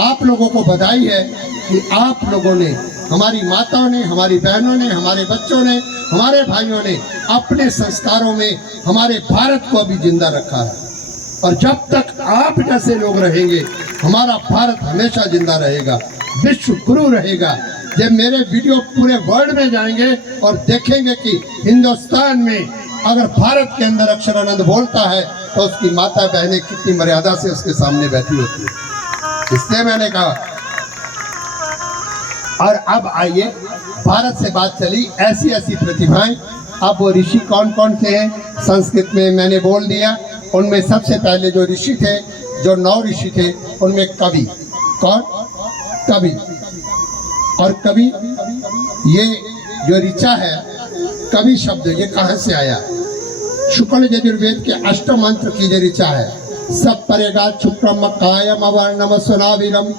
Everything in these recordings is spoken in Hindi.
आप लोगों को बधाई है कि आप लोगों ने, हमारी माताओं ने, हमारी बहनों ने, हमारे बच्चों ने, हमारे भाइयों ने अपने संस्कारों में हमारे भारत को अभी जिंदा रखा है। और जब तक आप जैसे लोग रहेंगे हमारा भारत हमेशा जिंदा रहेगा, विश्व गुरु रहेगा। जब मेरे वीडियो पूरे वर्ल्ड में जाएंगे और देखेंगे कि हिंदुस्तान में अगर भारत के अंदर अक्षरानंद बोलता है तो उसकी माता बहनें कितनी मर्यादा से उसके सामने बैठी होती है, इसलिए मैंने कहा। और अब आइए, भारत से बात चली, ऐसी ऐसी प्रतिभाएं। अब वो ऋषि कौन कौन से हैं संस्कृत में मैंने बोल दिया। उनमें सबसे पहले जो ऋषि थे, जो 9 ऋषि थे, उनमें कवि। कौन? कवि। और कवि, ये जो ऋचा है, कवि शब्द ये कहाँ से आया? शुक्ल यजुर्वेद के अष्टम मंत्र की जो ऋचा है, सब परेगा शुक्रम कायम अवर्णम स्वनाविरम।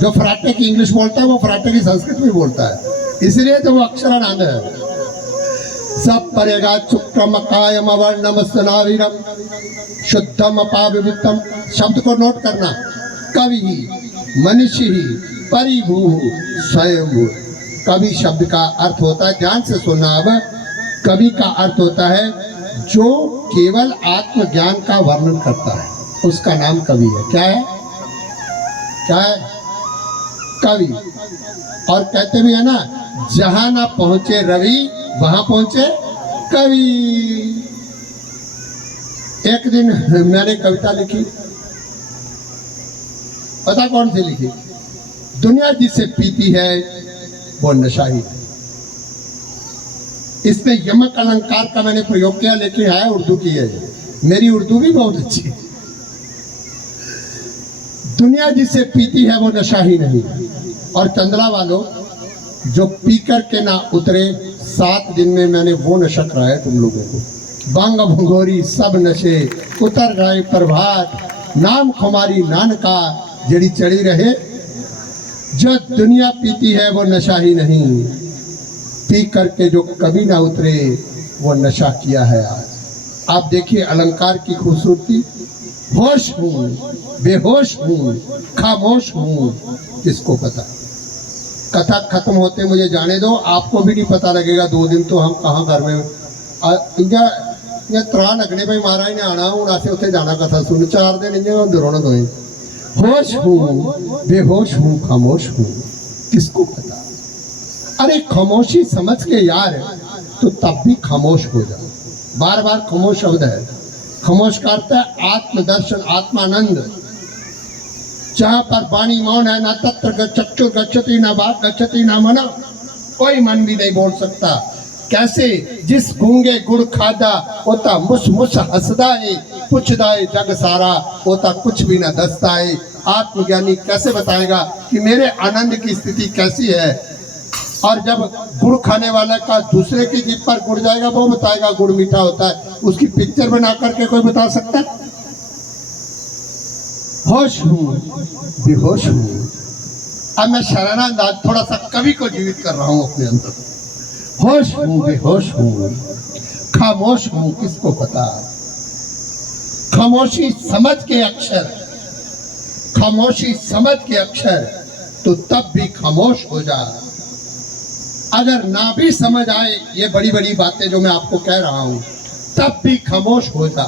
जो फराटे की इंग्लिश बोलता है वो फराटे की संस्कृत में बोलता है, इसलिए तो वो अक्षरानंद है। सब परेगा शुक्रम कायम अवर्णम स्वनाविरम शुद्धम अपाविवितम। शब्द को नोट करना। कवि ही, मनुष्य ही, परिभू स्वयं। कवि शब्द का अर्थ होता है, ध्यान से सुनना अब, कवि का अर्थ होता है जो केवल आत्मज्ञान का वर्णन करता है, उसका नाम कवि है। क्या है? क्या है? कवि। और कहते भी है ना, जहां ना पहुंचे रवि वहां पहुंचे कवि। एक दिन मैंने कविता लिखी, पता कौन सी लिखी? दुनिया जिसे पीती है वो नशा ही है। इसमें यमक अलंकार का मैंने प्रयोग किया, लेकिन है उर्दू की है। मेरी उर्दू भी बहुत अच्छी है। दुनिया जिसे पीती है वो नशा ही नहीं। और चंद्रा वालों, जो पीकर के ना उतरे, 7 दिन में मैंने वो नशा कराया तुम लोगों को। बांग भंगोरी सब नशे उतर गए प्रभात, नाम खुमारी नानका जड़ी चढ़ी रहे। जो दुनिया पीती है वो नशा ही नहीं, पी करके जो कभी ना उतरे वो नशा किया है आज। आप देखिए अलंकार की खूबसूरती। होश हूँ, बेहोश हूँ, खामोश हूँ, किसको पता। कथा खत्म होते मुझे जाने दो, आपको भी नहीं पता लगेगा। 2 दिन तो हम कहाँ घर में त्रा लगने भाई महाराज ने आना हूँ आसे उत्थे जाना कथा सुन। 4 दिन रोना दो। होश हूँ, बेहोश हूँ, खामोश हूँ, किसको पता। अरे खामोशी समझ के यार, तो तब भी खामोश हो जाओ। बार बार खामोश शब्द है। खामोश का अर्थ है आत्मदर्शन, आत्मानंद। जहाँ पर वाणी मौन है, ना तत्र चक्षुर गच्छति, ना बात गच्छति, ना मना, कोई मन भी नहीं बोल सकता। कैसे? जिस गूंगे गुड़ खादा होता मुस मुस हंसदा है, पुछदाए जग सारा होता कुछ भी ना दसता है। आत्मज्ञानी कैसे बताएगा कि मेरे आनंद की स्थिति कैसी है? और जब गुड़ खाने वाला का दूसरे की जीभ पर गुड़ जाएगा वो बताएगा गुड़ मीठा होता है। उसकी पिक्चर बना करके कोई बता सकता है? होश हूँ, बेहोश हूँ। अब मैं शरणानंद आज थोड़ा सा कवि को जीवित कर रहा हूँ अपने अंदर। होश हूँ, बेहोश हूँ, खामोश हूँ, किसको पता। खामोशी समझ के अक्षर, खामोशी समझ के अक्षर, तो तब भी खामोश हो जा। अगर ना भी समझ आए ये बड़ी बड़ी बातें जो मैं आपको कह रहा हूं, तब भी खामोश हो जा।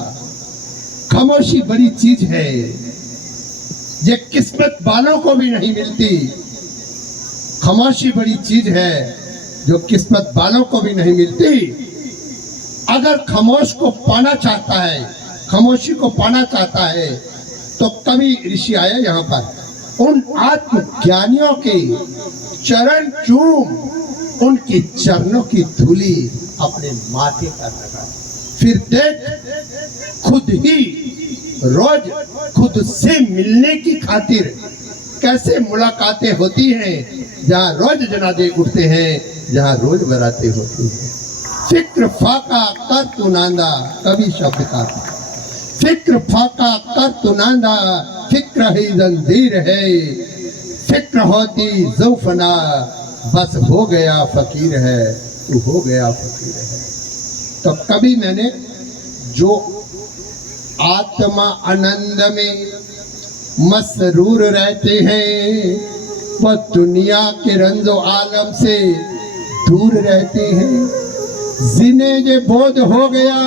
खामोशी बड़ी चीज है, ये किस्मत वालों को भी नहीं मिलती। खामोशी बड़ी चीज है जो किस्मत वालों को भी नहीं मिलती। अगर खामोश को पाना चाहता है, खामोशी को पाना चाहता है, तो कवि ऋषि आए यहाँ पर। उन आत्मज्ञानियों के चरण चूम, उनके चरणों की धूली अपने माथे पर लगा। फिर देख, खुद ही रोज खुद से मिलने की खातिर कैसे मुलाकातें होती हैं, जहाँ रोज जनाजे उठते हैं, जहाँ रोज बरातें होती हैं। फिक्र फाका कर तू नांदा, कवि शब्द का फिक्र फाका कर तू नांदा, फिक्र ही जंजीर है, फिक्र होती ज़ौफना, बस हो गया फकीर है, तू हो गया फकीर है। तो कभी मैंने जो आत्मा आनंद में मसरूर रहते हैं, वह दुनिया के रंजो आलम से दूर रहते हैं। जिन्हें ये बोध हो गया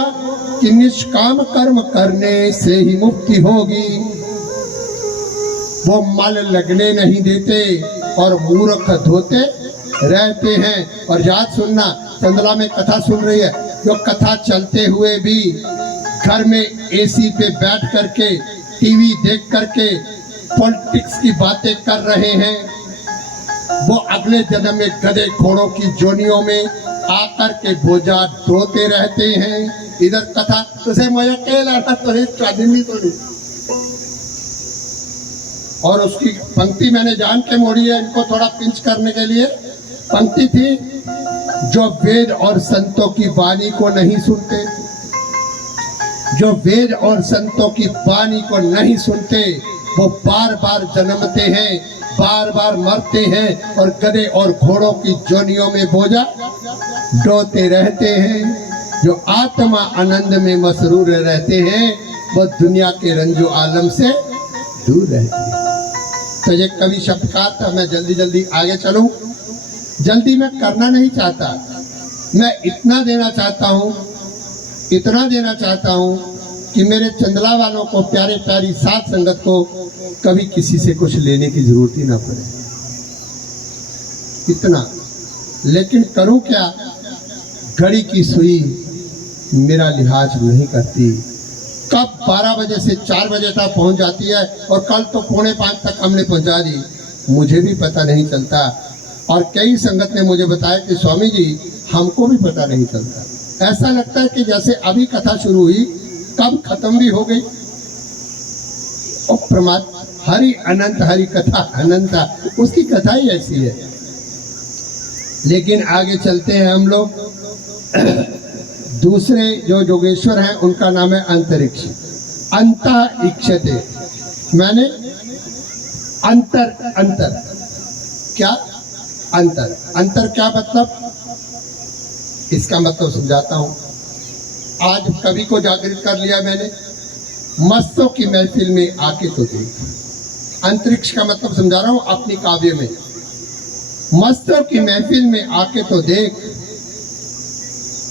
कि निष्काम कर्म करने से ही मुक्ति होगी, वो मल लगने नहीं देते और मूर्ख धोते रहते हैं। और याद सुनना, चंदला में कथा सुन रही है, जो कथा चलते हुए भी घर में एसी पे बैठ करके टीवी देख करके पॉलिटिक्स की बातें कर रहे हैं, वो अगले जन्म में गधे घोड़ों की जोनियों में आकर के बोझा ढोते रहते हैं। इधर कथा तुझे मुझे केला तो नहीं। और उसकी पंक्ति मैंने जान के मोड़ी है इनको थोड़ा पिंच करने के लिए। पंक्ति थी, जो वेद और संतों की वाणी को नहीं सुनते, जो वेद और संतों की वाणी को नहीं सुनते, वो बार बार जन्मते हैं, बार बार मरते हैं और गधे और घोड़ों की जोनियों में बोझा ढोते रहते हैं। जो आत्मा आनंद में मसरूर रहते हैं, वो दुनिया के रंजो आलम से दूर रहते हैं। तो ये कवि शब्द का था। मैं जल्दी जल्दी आगे चलूं, जल्दी मैं करना नहीं चाहता, मैं इतना देना चाहता हूं, इतना देना चाहता हूं कि मेरे चंदला वालों को, प्यारे प्यारी साथ संगत को कभी किसी से कुछ लेने की जरूरत ही ना पड़े, इतना। लेकिन करूं क्या, घड़ी की सुई मेरा लिहाज नहीं करती, कब 12 बजे से 4 बजे तक पहुंच जाती है और कल तो 4:45 तक हमने पहुंचा दी, मुझे भी पता नहीं चलता। और कई संगत ने मुझे बताया कि स्वामी जी हमको भी पता नहीं चलता, ऐसा लगता है कि जैसे अभी कथा शुरू हुई कब खत्म भी हो गई। और परमात्मा हरि अनंत, हरि कथा अनंता, उसकी कथा ही ऐसी है। लेकिन आगे चलते हैं हम लोग। दूसरे जो योगेश्वर हैं उनका नाम है अंतरिक्ष। अंतः इक्षते मैंने अंतर, अंतर क्या, अंतर, अंतर क्या मतलब, इसका मतलब समझाता हूं। आज कवि को जागृत कर लिया मैंने, मस्तों की महफिल में आके तो देख। अंतरिक्ष का मतलब समझा रहा हूं अपनी काव्य में। मस्तों की महफिल में आके तो देख,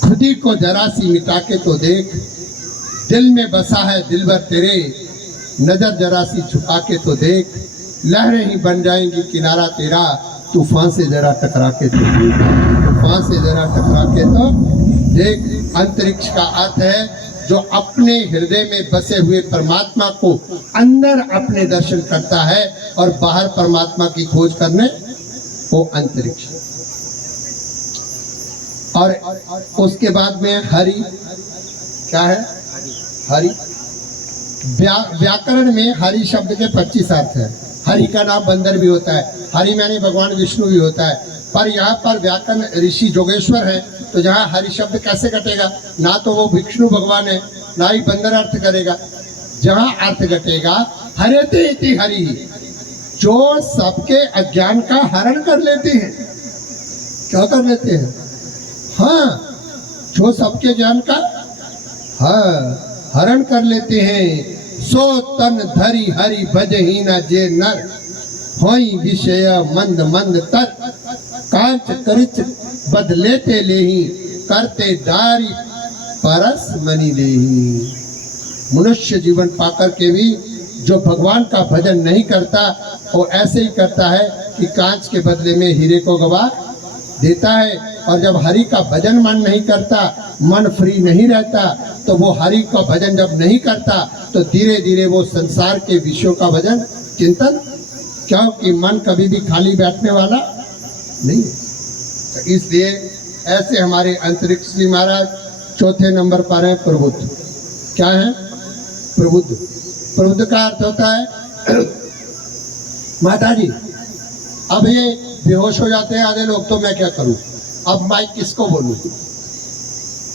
खुदी को जरा सी मिटा के तो देख, दिल में बसा है दिलबर तेरे, नजर जरा सी झुका के तो देख, लहरें ही बन जाएंगी किनारा तेरा, तूफान से जरा टकरा के तो देख, तूफान से जरा टकरा के तो देख। अंतरिक्ष का अर्थ है जो अपने हृदय में बसे हुए परमात्मा को अंदर अपने दर्शन करता है और बाहर परमात्मा की खोज करने, वो अंतरिक्ष। और उसके बाद में हरि, क्या है हरि, व्याकरण में हरि शब्द के 25 अर्थ है। हरि का नाम बंदर भी होता है, हरि माने भगवान विष्णु भी होता है, पर यहाँ पर व्याकरण ऋषि योगेश्वर है, तो जहाँ हरि शब्द कैसे घटेगा, ना तो वो विष्णु भगवान है ना ही बंदर अर्थ करेगा। जहाँ अर्थ घटेगा हरेते इति हरि, जो सबके अज्ञान का हरण कर लेते हैं। क्या कर लेते हैं, हाँ, जो सबके ज्ञान का हाँ हरण कर लेते हैं। सो तन धरी हरि भजहि न जे नर, होई विषय मंद मंद तर, कांच करिच बदलेते लेही, करते दारी परस मनी लेही। मनुष्य जीवन पाकर के भी जो भगवान का भजन नहीं करता, वो ऐसे ही करता है कि कांच के बदले में हीरे को गवा देता है। और जब हरि का भजन मन नहीं करता, मन फ्री नहीं रहता, तो वो हरि का भजन जब नहीं करता तो धीरे धीरे वो संसार के विषयों का भजन चिंतन, क्योंकि मन कभी भी खाली बैठने वाला नहीं है। तो इसलिए ऐसे हमारे अंतरिक्ष जी महाराज चौथे नंबर पर है प्रबुद्ध। क्या है प्रबुद्ध? प्रबुद्ध का अर्थ होता है माता जी अब ये बेहोश हो जाते हैं आधे लोग, तो मैं क्या करूं, अब माइक किसको बोलूं।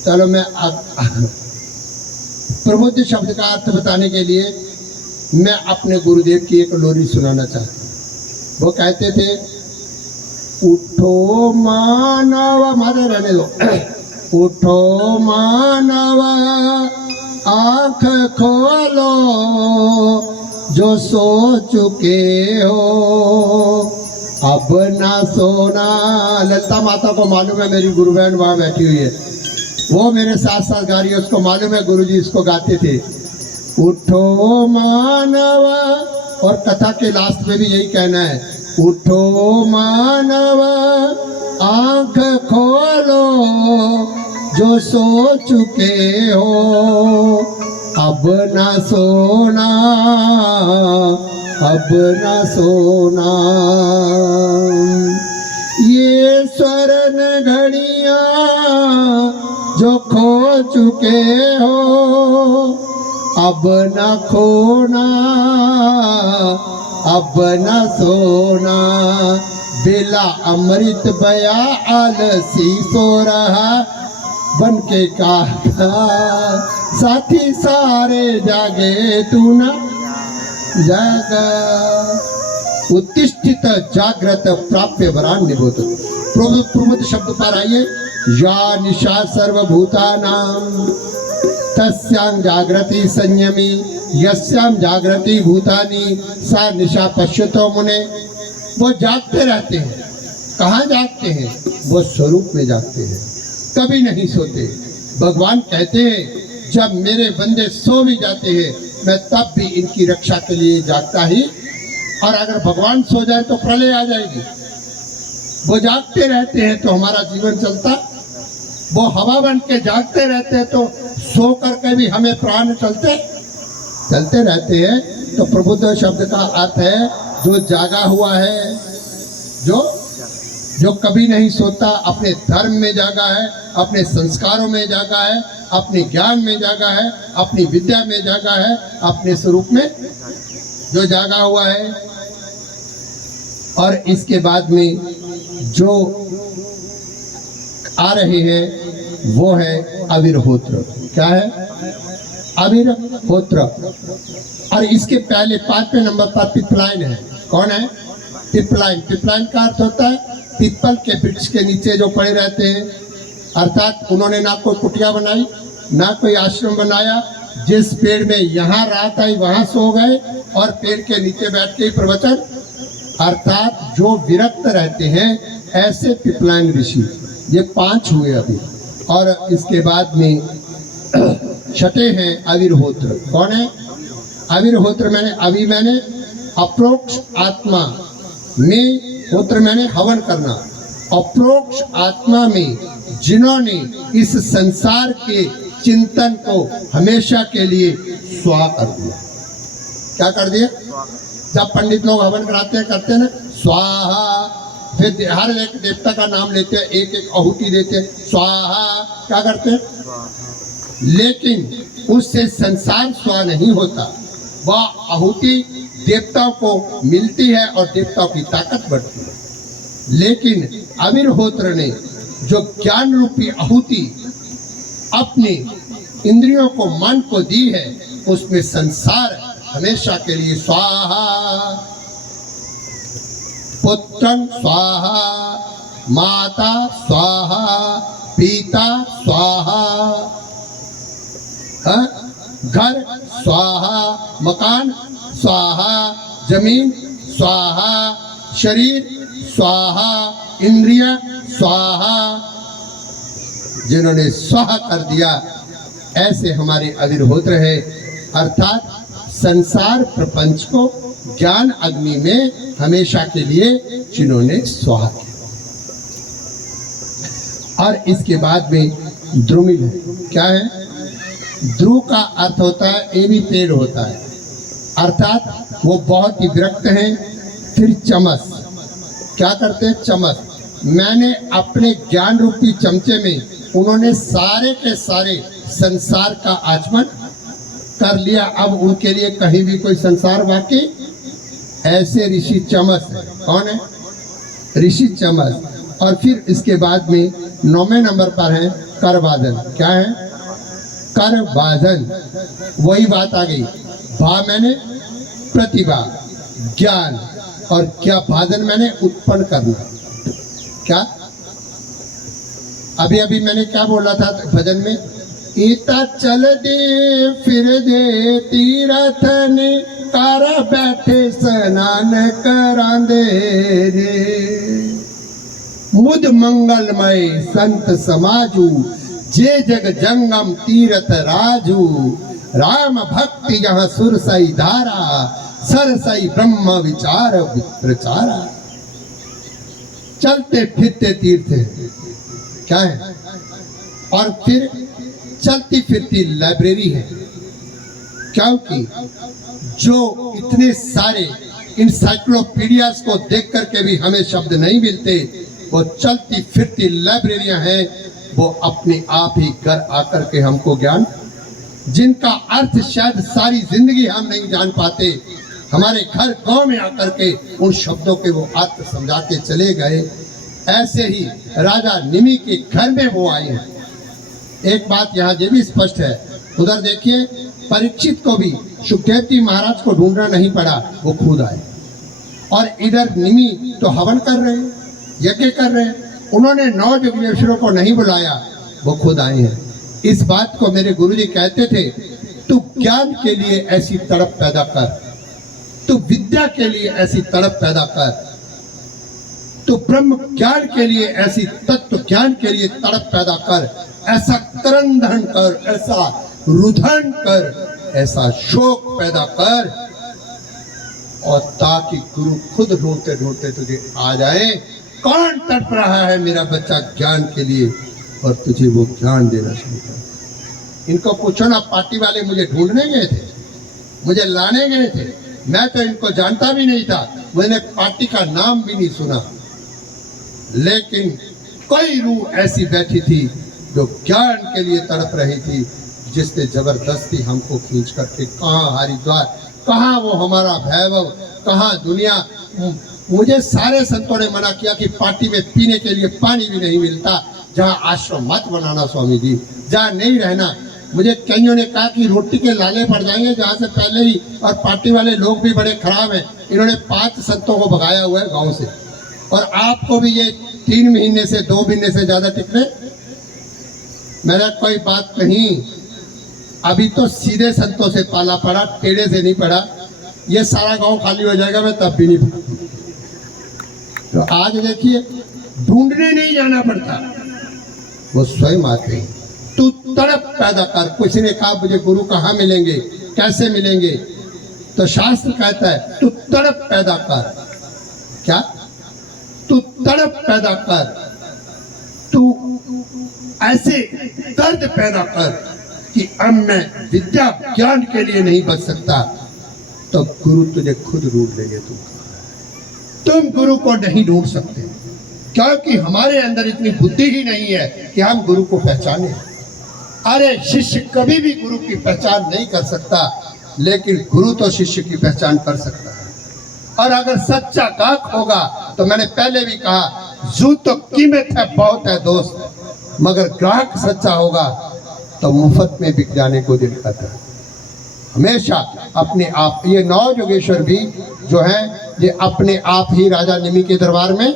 चलो मैं प्रबुद्ध शब्द का अर्थ बताने के लिए मैं अपने गुरुदेव की एक लोरी सुनाना चाहता हूँ। वो कहते थे, उठो मानव, मारे रहने दो, उठो मानव आँख खोलो, जो सो चुके हो अब ना सोना। ललिता माता को मालूम है मेरी गुरु बहन वहां बैठी हुई है, वो मेरे साथ साथ गा रही है, उसको मालूम है गुरुजी इसको गाते थे। उठो मानव, और कथा के लास्ट में भी यही कहना है, उठो मानव आंख खोलो जो सो चुके हो अब ना सोना, अब ना सोना। ये स्वर्ण घड़ियां जो खो चुके हो अब न खोना, अब न सोना। बेला अमृत बया आलसी सो रहा बन के कहा साथी सारे जागे तू न जागा। उत्तिष्ठित जागृत प्राप्य वरान निबोध। प्रमुख शब्द पर आइए, या निशा सर्वभूतानां तस्यां जागृति संयमी यस्यां जागृति भूतानि सा निशा पश्यतो मुने। वो जागते रहते हैं, कहाँ जागते हैं? वो स्वरूप में जागते हैं, कभी नहीं सोते। भगवान कहते हैं जब मेरे बंदे सो भी जाते हैं मैं तब भी इनकी रक्षा के लिए जागता ही, और अगर भगवान सो जाए तो प्रलय आ जाएगी। वो जागते रहते हैं तो हमारा जीवन चलता, वो हवा बन के जागते रहते हैं तो सो करके भी हमें प्राण चलते रहते हैं। तो प्रबुद्ध शब्द का अर्थ है जो जागा हुआ है, जो कभी नहीं सोता, अपने धर्म में जागा है, अपने संस्कारों में जागा है, अपने ज्ञान में जागा है, अपनी विद्या में जागा है, अपने स्वरूप में जो जागा हुआ है। और इसके बाद में जो आ रहे हैं वो है अविरहोत्र। क्या है? अविरहोत्र। और इसके पहले 5वें नंबर पर पिपलाइन है। कौन है? पिपलाइन। पिपलाइन का अर्थ होता है पीपल के वृक्ष के नीचे जो पड़े रहते हैं, अर्थात उन्होंने ना कोई कुटिया बनाई ना कोई आश्रम बनाया, जिस पेड़ में यहाँ रात आई वहां सो गए और पेड़ के नीचे बैठ के ही प्रवचन, अर्थात जो विरक्त रहते हैं ऐसे पिपलाइन ऋषि। ये 5 हुए अभी। और इसके बाद में छठे हैं अविरहोत्र। कौन है? अविरहोत्र मैंने अप्रोक्ष आत्मा में, होत्र मैंने हवन करना। अप्रोक्ष आत्मा में जिन्होंने इस संसार के चिंतन को हमेशा के लिए स्वाहा कर दिया। क्या कर दिया? जब पंडित लोग हवन कराते हैं, करते हैं ना स्वाहा, फिर हर एक देवता का नाम लेते हैं, एक एक आहुति देते हैं, स्वाहा। क्या करते हैं? लेकिन उससे संसार स्वा नहीं होता, वह आहुति देवताओं को मिलती है और देवताओं की ताकत बढ़ती है। लेकिन अविरहोत्र ने जो ज्ञान रूपी आहुति अपने इंद्रियों को, मन को दी है, उसमें संसार हमेशा के लिए स्वाहा। पुत्रं स्वाहा, माता स्वाहा, पिता स्वाहा, घर स्वाहा, मकान स्वाहा, जमीन स्वाहा, शरीर स्वाहा, इंद्रिय स्वाहा। जिन्होंने स्वाहा कर दिया ऐसे हमारे अविरहोत्र है, अर्थात संसार प्रपंच को ज्ञान अग्नि में हमेशा के लिए जिन्होंने स्वाहा किया। और इसके बाद में द्रुमिल है। क्या है? ध्रुव का अर्थ होता है एवी पेड़ होता है, अर्थात वो बहुत ही विरक्त हैं। फिर चमस। क्या करते हैं? चमस। मैंने अपने ज्ञान रूपी चमचे में उन्होंने सारे के सारे संसार का आचमन कर लिया, अब उनके लिए कहीं भी कोई संसार बाकी। ऐसे ऋषि चमस है। कौन है? ऋषि चमस। और फिर इसके बाद में 9वें नंबर पर है करवादन। क्या है? करवादन। वही बात आ गई, भा मैंने प्रतिभा, ज्ञान, और क्या भादन मैंने उत्पन्न करना। क्या अभी मैंने क्या बोला था भजन में? इता चल दे फिर दे तीरथ ने ओंकार बैठे स्नान करांदे रे। मुद मंगलमय संत समाजू, जे जग जंगम तीरथ राजू। राम भक्ति यहाँ सुरसई धारा, सरसई ब्रह्म विचार प्रचारा। चलते फिरते तीर्थ क्या है, और फिर चलती फिरती लाइब्रेरी है, क्योंकि जो इतने सारे इंसाइक्लोपीडियाज को देख करके भी हमें शब्द नहीं मिलते, वो चलती फिरती लाइब्रेरियां हैं। वो अपने आप ही घर आकर के हमको ज्ञान, जिनका अर्थ शायद सारी जिंदगी हम नहीं जान पाते, हमारे घर गांव में आकर के उन शब्दों के वो अर्थ समझाते चले गए। ऐसे ही राजा निमि के घर में वो आए हैं। एक बात यहाँ ये भी स्पष्ट है, उधर देखिए परीक्षित को भी सुखदेव जी महाराज को ढूंढना नहीं पड़ा, वो खुद आए। और इधर निमि तो हवन कर रहे हैं, यज्ञ कर रहे हैं, उन्होंने 9 योगेश्वरों को नहीं बुलाया, वो खुद आए हैं। इस बात को मेरे गुरुजी कहते थे, तू ज्ञान के लिए ऐसी तड़प पैदा कर, तू विद्या के लिए ऐसी तड़प पैदा कर, तू ब्रह्म ज्ञान के लिए ऐसी तत्व ज्ञान के लिए तड़प पैदा कर, ऐसा करंधन कर, ऐसा रुधन कर, ऐसा शोक पैदा कर, और ताकि गुरु खुद ढूंढते ढूंढते तुझे आ जाए। कौन तड़प रहा है मेरा बच्चा ज्ञान के लिए, और तुझे वो ज्ञान देना शुरू कर। इनको पूछो ना, पार्टी वाले मुझे ढूंढने गए थे, मुझे लाने गए थे, मैं तो इनको जानता भी नहीं था, मैंने पार्टी का नाम भी नहीं सुना, लेकिन कोई रूह ऐसी बैठी थी जो ज्ञान के लिए तड़प रही थी, जिसने जबरदस्ती हमको खींच करके कहाँ हरिद्वार, कहाँ वो हमारा वैभव, कहाँ दुनिया। मुझे सारे संतों ने मना किया कि पार्टी में पीने के लिए पानी भी नहीं मिलता, जहाँ आश्रम मत बनाना स्वामी जी, जहाँ नहीं रहना। मुझे कईयों ने कहा कि रोटी के लाले पड़ जाएंगे जहाँ से पहले ही, और पार्टी वाले लोग भी बड़े खराब हैं, इन्होंने 5 संतों को भगाया हुआ है गाँव से, और आपको भी ये 3 महीने से 2 महीने से ज्यादा टिकने। मेरा कोई बात नहीं, अभी तो सीधे संतों से पाला पड़ा, टेढ़े से नहीं पड़ा। ये सारा गांव खाली हो जाएगा, मैं तब भी नहीं पड़ा। तो आज देखिए, ढूंढने नहीं जाना पड़ता, वो स्वयं आते हैं। तू तड़प पैदा कर। किसी ने कहा मुझे गुरु कहाँ मिलेंगे, कैसे मिलेंगे, तो शास्त्र कहता है तू तड़प पैदा कर। क्या? तू तड़प पैदा कर, तू ऐसे दर्द पैदा कर कि अब मैं विद्या ज्ञान के लिए नहीं बच सकता, तो गुरु तुझे खुद ढूंढ लेंगे। तुम गुरु को नहीं ढूंढ सकते, क्योंकि हमारे अंदर इतनी बुद्धि ही नहीं है कि हम गुरु को पहचाने। अरे शिष्य कभी भी गुरु की पहचान नहीं कर सकता, लेकिन गुरु तो शिष्य की पहचान कर सकता है। और अगर सच्चा गाहक होगा, तो मैंने पहले भी कहा, जू तो कीमत है बहुत है दोस्त, मगर ग्राहक सच्चा होगा तो मुफ्त में बिक जाने को दिल करता है। हमेशा अपने आप, ये 9 योगेश्वर भी जो है ये अपने आप ही राजा निमि के दरबार में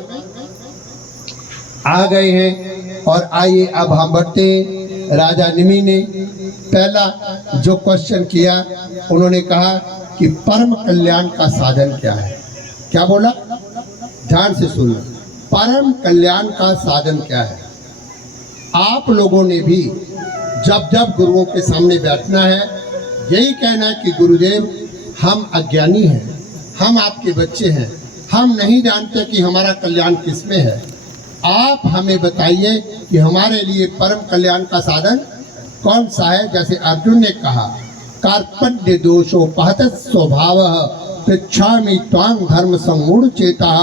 आ गए हैं। और आइए अब हम बढ़ते हैं। राजा निमि ने पहला जो क्वेश्चन किया, उन्होंने कहा कि परम कल्याण का साधन क्या है। क्या बोला? ध्यान से सुनो, परम कल्याण का साधन क्या है। आप लोगों ने भी जब जब गुरुओं के सामने बैठना है, यही कहना है कि गुरुदेव हम अज्ञानी हैं, हम आपके बच्चे हैं, हम नहीं जानते कि हमारा कल्याण किसमें है। आप हमें बताइए कि हमारे लिए परम कल्याण का साधन कौन सा है। जैसे अर्जुन ने कहा, कार्पण्य दोषोपहत स्वभाव पृच्छामि त्वां धर्म संगूढ़ चेता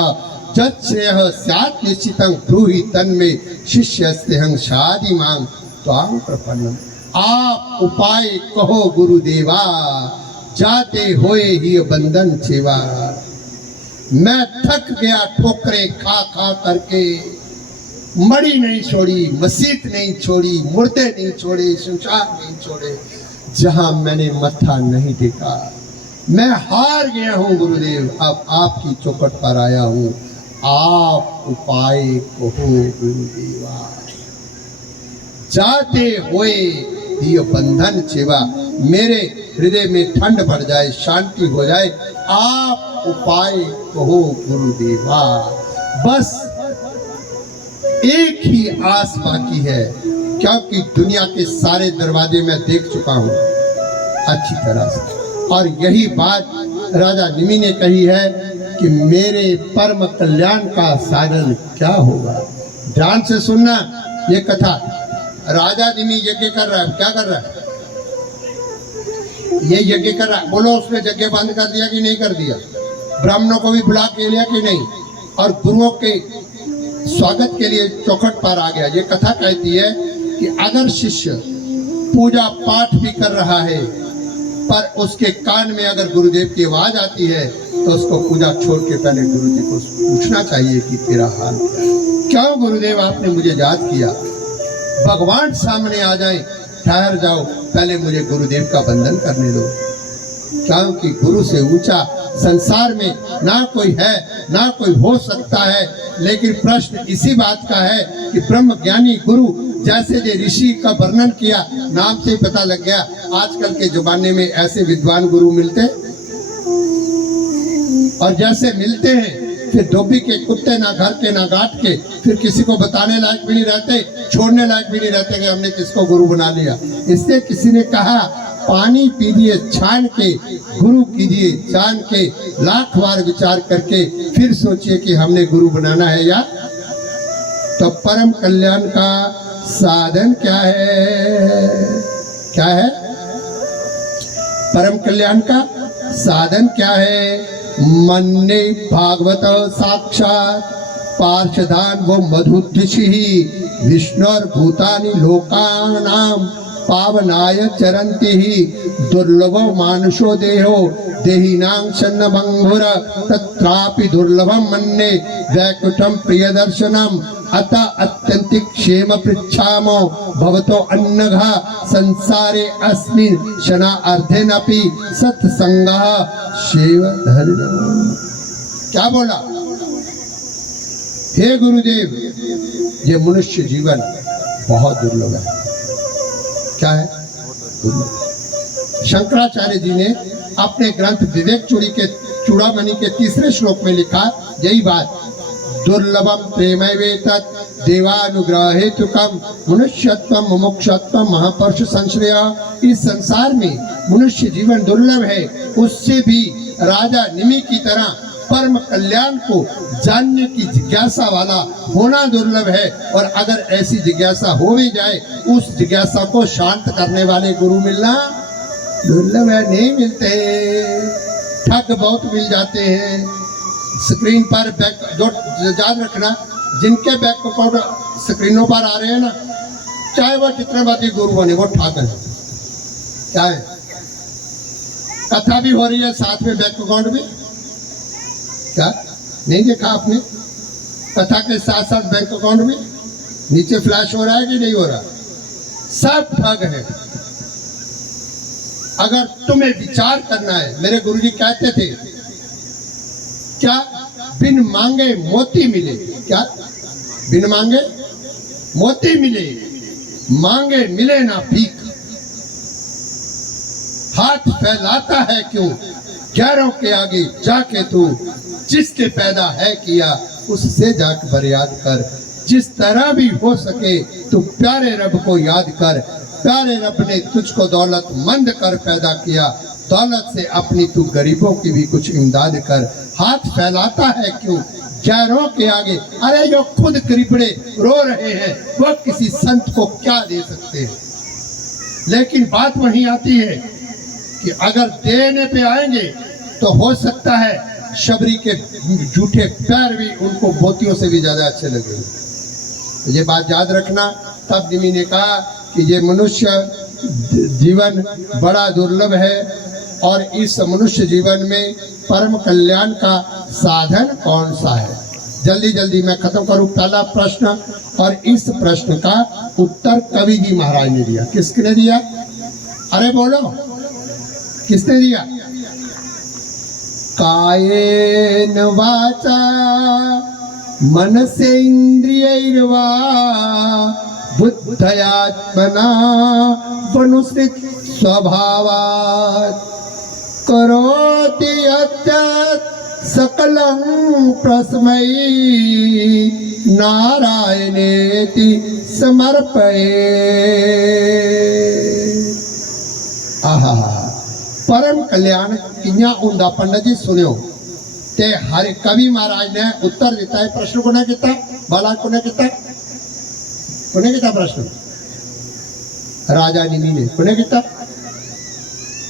जत श्रेयः स्यात् निश्चितं ब्रूहि तन्मे शिष्यस्तेहं शादि मां त्वां प्रपन्नम। आप उपाय कहो गुरुदेवा, जाते होए ही बंधन सेवा। मैं थक गया ठोकरे खा खा करके, मड़ी नहीं छोड़ी, मसीत नहीं छोड़ी, मुर्दे नहीं छोड़े, शमशान नहीं छोड़े, जहां मैंने मत्था नहीं टेका। मैं हार गया हूं गुरुदेव, अब आपकी चौखट पर आया हूं। आप उपाय कहो गुरुदेवा, जाते हुए ये बंधन सेवा। मेरे हृदय में ठंड भर जाए, शांति हो जाए, आप उपाय कहो गुरुदेवा। बस एक ही आस बाकी है, क्योंकि दुनिया के सारे दरवाजे मैं देख चुका हूं अच्छी तरह से, और यही बात राजा निमि ने कही है कि मेरे परम कल्याण का साधन क्या होगा। ध्यान से सुनना ये कथा। राजा निमि यज्ञ कर रहा है, क्या कर रहा है? ये यज्ञ कर रहा है। बोलो, उसने यज्ञ बंद कर दिया कि नहीं कर दिया? ब्राह्मणों को भी बुला के लिया कि नहीं? और गुरुओं के स्वागत के लिए चौखट पर आ गया। ये कथा कहती है कि अगर शिष्य पूजा पाठ भी कर रहा है, पर उसके कान में अगर गुरुदेव की आवाज आती है, तो उसको पूजा छोड़ के पहले गुरुजी को पूछना चाहिए कि तेरा हाल क्या है। क्यों गुरुदेव आपने मुझे याद किया? भगवान सामने आ जाए, ठहर जाओ, पहले मुझे गुरुदेव का वंदन करने दो। क्योंकि गुरु से ऊंचा संसार में ना कोई है, ना कोई हो सकता है। लेकिन प्रश्न इसी बात का है कि ब्रह्म ज्ञानी गुरु, जैसे जो ऋषि का वर्णन किया, नाम से ही पता लग गया। आजकल के जमाने में ऐसे विद्वान गुरु मिलते, और जैसे मिलते हैं फिर धोबी के कुत्ते, ना घर के ना घाट के, फिर किसी को बताने लायक भी नहीं रहते, छोड़ने लायक भी नहीं रहते कि हमने किसको गुरु बना लिया। इसलिए किसी ने कहा, पानी पीजिए छान के, गुरु कीजिए जान के, लाख बार विचार करके फिर सोचिए कि हमने गुरु बनाना है या। तो परम कल्याण का साधन क्या है? क्या है परम कल्याण का साधन? क्या है? मन्ने भागवत साक्षात पार्षदान वो मधुद्दिशि विष्णुर भूतानि लोकानाम पावनाय चरन्ति ही दुर्लभो मानुषो देहो देहिनां छन्न भंगुर तत्रापि दुर्लभम मन्ने वैकुंठम प्रियदर्शनम अतः अत्यंतिक क्षेम पृच्छामो भवतो अन्नघा संसारे अस्मिन् क्षणा अर्धेनपि सत्संगः शिव धर्म। क्या बोला? हे गुरुदेव, ये मनुष्य जीवन बहुत दुर्लभ है। क्या है? शंकराचार्य जी ने अपने ग्रंथ विवेक चूड़ामणि के 3 श्लोक में लिखा यही बात, दुर्लभम प्रेमैवेतत् देवानुग्रह हेतुकम मनुष्यत्वम मुमुक्षत्वम महापुरुष संश्रय। इस संसार में मनुष्य जीवन दुर्लभ है, उससे भी राजा निमि की तरह परम कल्याण को जानने की जिज्ञासा वाला होना दुर्लभ है। और अगर ऐसी जिज्ञासा हो भी जाए, उस जिज्ञासा को शांत करने वाले गुरु मिलना दुर्लभ है, नहीं मिलते। ठग बहुत मिल जाते हैं। स्क्रीन पर बैक, जो याद रखना, जिनके बैक अकाउंट स्क्रीनों पर आ रहे हैं ना, चाहे वो जितने बाती गुरु बने, वो ठग है। क्या है? कथा भी हो रही है, साथ में बैक अकाउंट भी। क्या नहीं देखा आपने? कथा के साथ साथ बैंक अकाउंट भी नीचे फ्लैश हो रहा है कि नहीं हो रहा? सब ठग है। अगर तुम्हें विचार करना है, मेरे गुरुजी कहते थे, क्या बिन मांगे मोती मिले? क्या बिन मांगे मोती मिले, मांगे मिले ना भीख। हाथ फैलाता है क्यों गैरों के आगे जाके तू, जिसके पैदा है किया उससे जाके फरियाद कर। जिस तरह भी हो सके तू प्यारे रब को याद कर। प्यारे रब ने तुझको दौलतमंद कर पैदा किया, दौलत से अपनी तू गरीबों की भी कुछ इमदाद कर। हाथ फैलाता है क्यों गैरों के आगे? अरे जो खुद गरीबड़े रो रहे हैं, वो किसी संत को क्या दे सकते हैं? लेकिन बात वहीं आती है कि अगर देने पे आएंगे तो हो सकता है शबरी के जूठे पैर भी उनको मोतियों से भी ज्यादा अच्छे लगेंगे। ये बात याद रखना। तब निमि ने कहा कि ये मनुष्य जीवन बड़ा दुर्लभ है, और इस मनुष्य जीवन में परम कल्याण का साधन कौन सा है? जल्दी जल्दी मैं खत्म करूं पहला प्रश्न, और इस प्रश्न का उत्तर कवि जी महाराज ने दिया। किसने दिया? अरे बोलो, किसने दिया? कायेन वाचा मनसे इंद्रियैर्वा बुद्धयात्मना वनुसृत स्वभावात् करोति यद्यत् सकलं प्रस्मै नारायणेति समर्पये। आहा परम कल्याण किया हुंदा पंडित जी सुनियो। ते हर कवि महाराज ने उत्तर दिता है प्रश्न को ने किता बाला को ने किता प्रश्न राजा निमि ने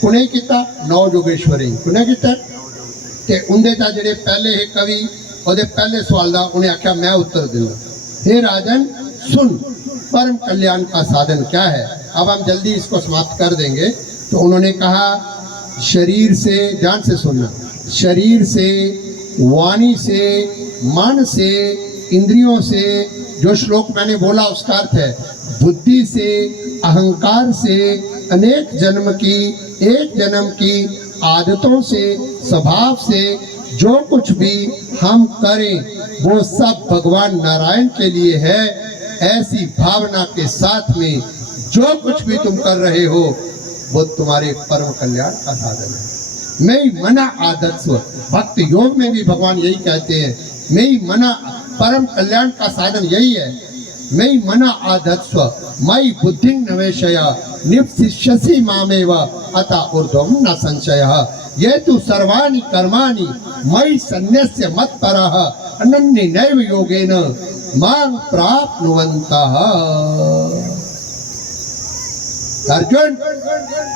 कुने किता नौ जोगेश्वरी कुने किता ते उनदे ता जेडे पहले ही कवि ओदे पहले सवाल दा उन्हें आख्या मैं उत्तर दूंगा। हे राजन सुन परम कल्याण का साधन क्या है। अब हम जल्दी इसको समाप्त कर देंगे। तो उन्होंने कहा शरीर से, ध्यान से सुनना, शरीर से, वाणी से, मन से, इंद्रियों से, जो श्लोक मैंने बोला उसका अर्थ है बुद्धि से, अहंकार से, अनेक जन्म की, एक जन्म की आदतों से, स्वभाव से जो कुछ भी हम करें वो सब भगवान नारायण के लिए है। ऐसी भावना के साथ में जो कुछ भी तुम कर रहे हो वो तुम्हारे परम कल्याण का साधन है। मैं मना आदत्स्व, भक्त योग में भी भगवान यही कहते हैं, मैं मना परम कल्याण का साधन यही है। मैं मना आदत्स्व मई बुद्धि नवेशय निप्सिष्यसि मामेव अतः ऊर्ध्वं न संशयः। ये तु सर्वाणि कर्माणि मयि सन्न्यस्य मत्परः अनन्येनैव योगेन मां प्राप्नुवन्तः। अर्जुन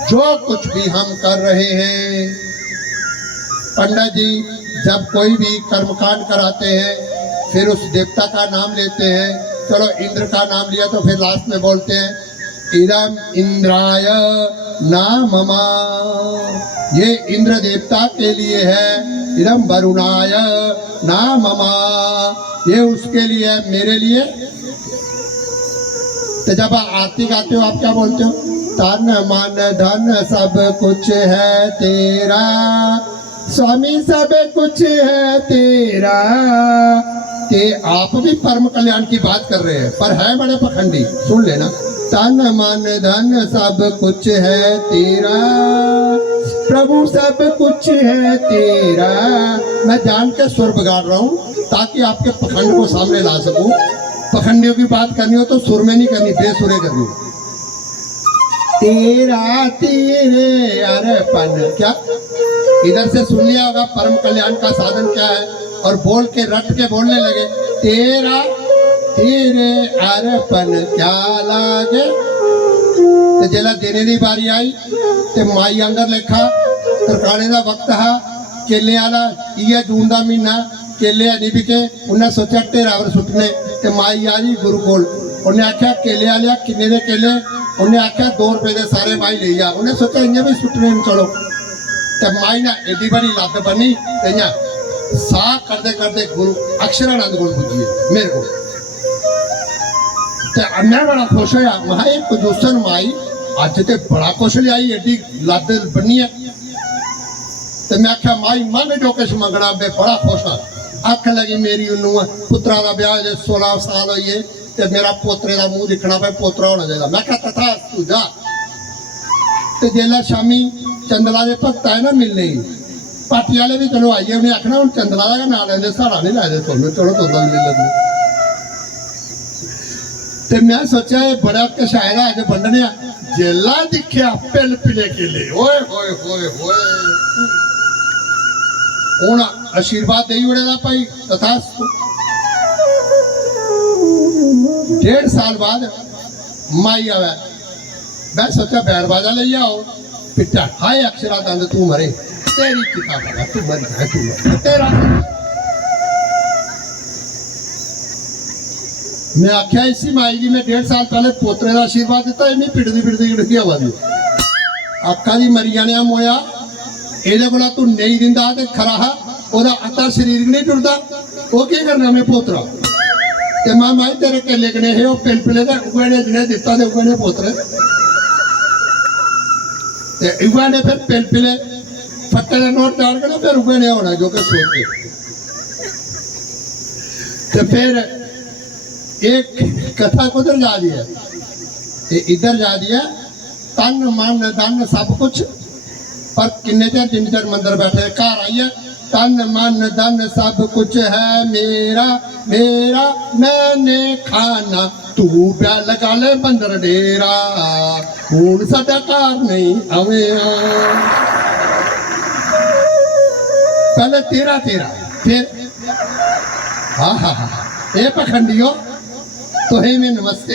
जो कुछ भी हम कर रहे हैं, पंडित जी जब कोई भी कर्मकांड कराते हैं फिर उस देवता का नाम लेते हैं। चलो इंद्र का नाम लिया तो फिर लास्ट में बोलते हैं इदम इंद्राय नाममा, ये इंद्र देवता के लिए है। इदम वरुणाय नाममा, ये उसके लिए है, मेरे लिए। तो जब आरती गाते हो आप क्या बोलते हो? तन मन धन सब कुछ है तेरा, स्वामी सब कुछ है तेरा। ते आप भी परम कल्याण की बात कर रहे हैं पर है बड़े पखंडी। सुन लेना, तन मन धन सब कुछ है तेरा, प्रभु सब कुछ है तेरा। मैं जान के सुर बिगाड़ रहा हूँ ताकि आपके पखंड को सामने ला सकूं। पखंडियों की बात करनी हो तो सुर में नहीं करनी, बेसुरे करनी। तेरा तेरे अरपन, क्या इधर से सुन लिया होगा परम कल्याण का साधन क्या है, और बोल के रट के बोलने लगे तेरा तेरे अरपन क्या लागे। तो जेला देने की बारी आई ते माई आंगर लेखा तरकाने का वक्त हा, केले आला इया जून का महीना, केले नहीं बिके। उन्हें सोचा ढेरावर सुटने, ते माई आ रही गुरु कोल। उन्हें आख्या केले आ लिया, किन्ने दे केले? उन्हें आख्या 2 रुपए दे सारे माई ले जा। उन्हें सोचा इं भी सुटने चलो। तो माई ना एडी बड़ी लत बनी, सा करते करते गुरु अक्षरानंद को पुजी मेरे को। मैं बड़ा खुश होया, महा एक कंजूसन माई अज तो बड़ा कुछ लियाई, एडी लत बनी है। तो मैं आख्या माई मन जो कुछ मंगना, मैं बड़ा खुश हाँ। अख लगी मेरी पुत्रा का ब्याह 16 साल हुई है, तो मेरा पोतरे का मुंह दिखना पे, पोतरा होना चाहिए। मैं कहा तथा तू जा। तो जेला शामी चंदला के भगत है ना मिलने, पार्टी वाले भी चलो आइए, उन्हें आखना हम चंदला का ना लेंगे, साड़ा नहीं लाए थोड़ा, चलो तुदा भी मिल लेंगे। तो मैं सोचा ये बड़ा कशायरा अज बंडने, जेला दिखिया पिल पिले केले, ओए होए होए होए। हूँ आशीर्वाद दे उड़ेगा भाई तथा। 1.5 साल बाद माई आवे, मैं सोचा बैर बाजा ले आओ। पिटा हाय अक्षरानंद तू मरे, तेरी किताब है, तू मर जाए, तू मर तेरा। मैं आख्या इसी माई जी में 1.5 साल पहले पोतरे का आशीर्वाद दिता, इन्हें पिटदी पिटदी गिड़की आवाज आखा दी मरी जाने मोया। ये को तू नहीं दिता तो खरा हा, ओदा अद्धा शरीर नहीं टुरदा, वो क्या करना मैं पोतरा। ते मां माई तेरे केले कने है, पिल पिले उगने जिन्हें दिता तो उगने पोतरे, उगने फिर पिल पिले फट्टे का नोट चाड़ के फिर उगने होना जो कि सोच के। तो फिर एक कथा कुधर जा रही है, ये इधर जा रही है। तन मन धन सब कुछ, पर किन्ने चर जिन्ने चर मंदिर बैठे घर आइए तन मन धन सब कुछ है मेरा मेरा मैंने खाना तू प्या लगा ले बंदर डेरा हूं साडा घर नहीं आवे। पहले तेरा तेरा फिर हाँ हाँ हाँ ये पखंडियो तो है में नमस्ते।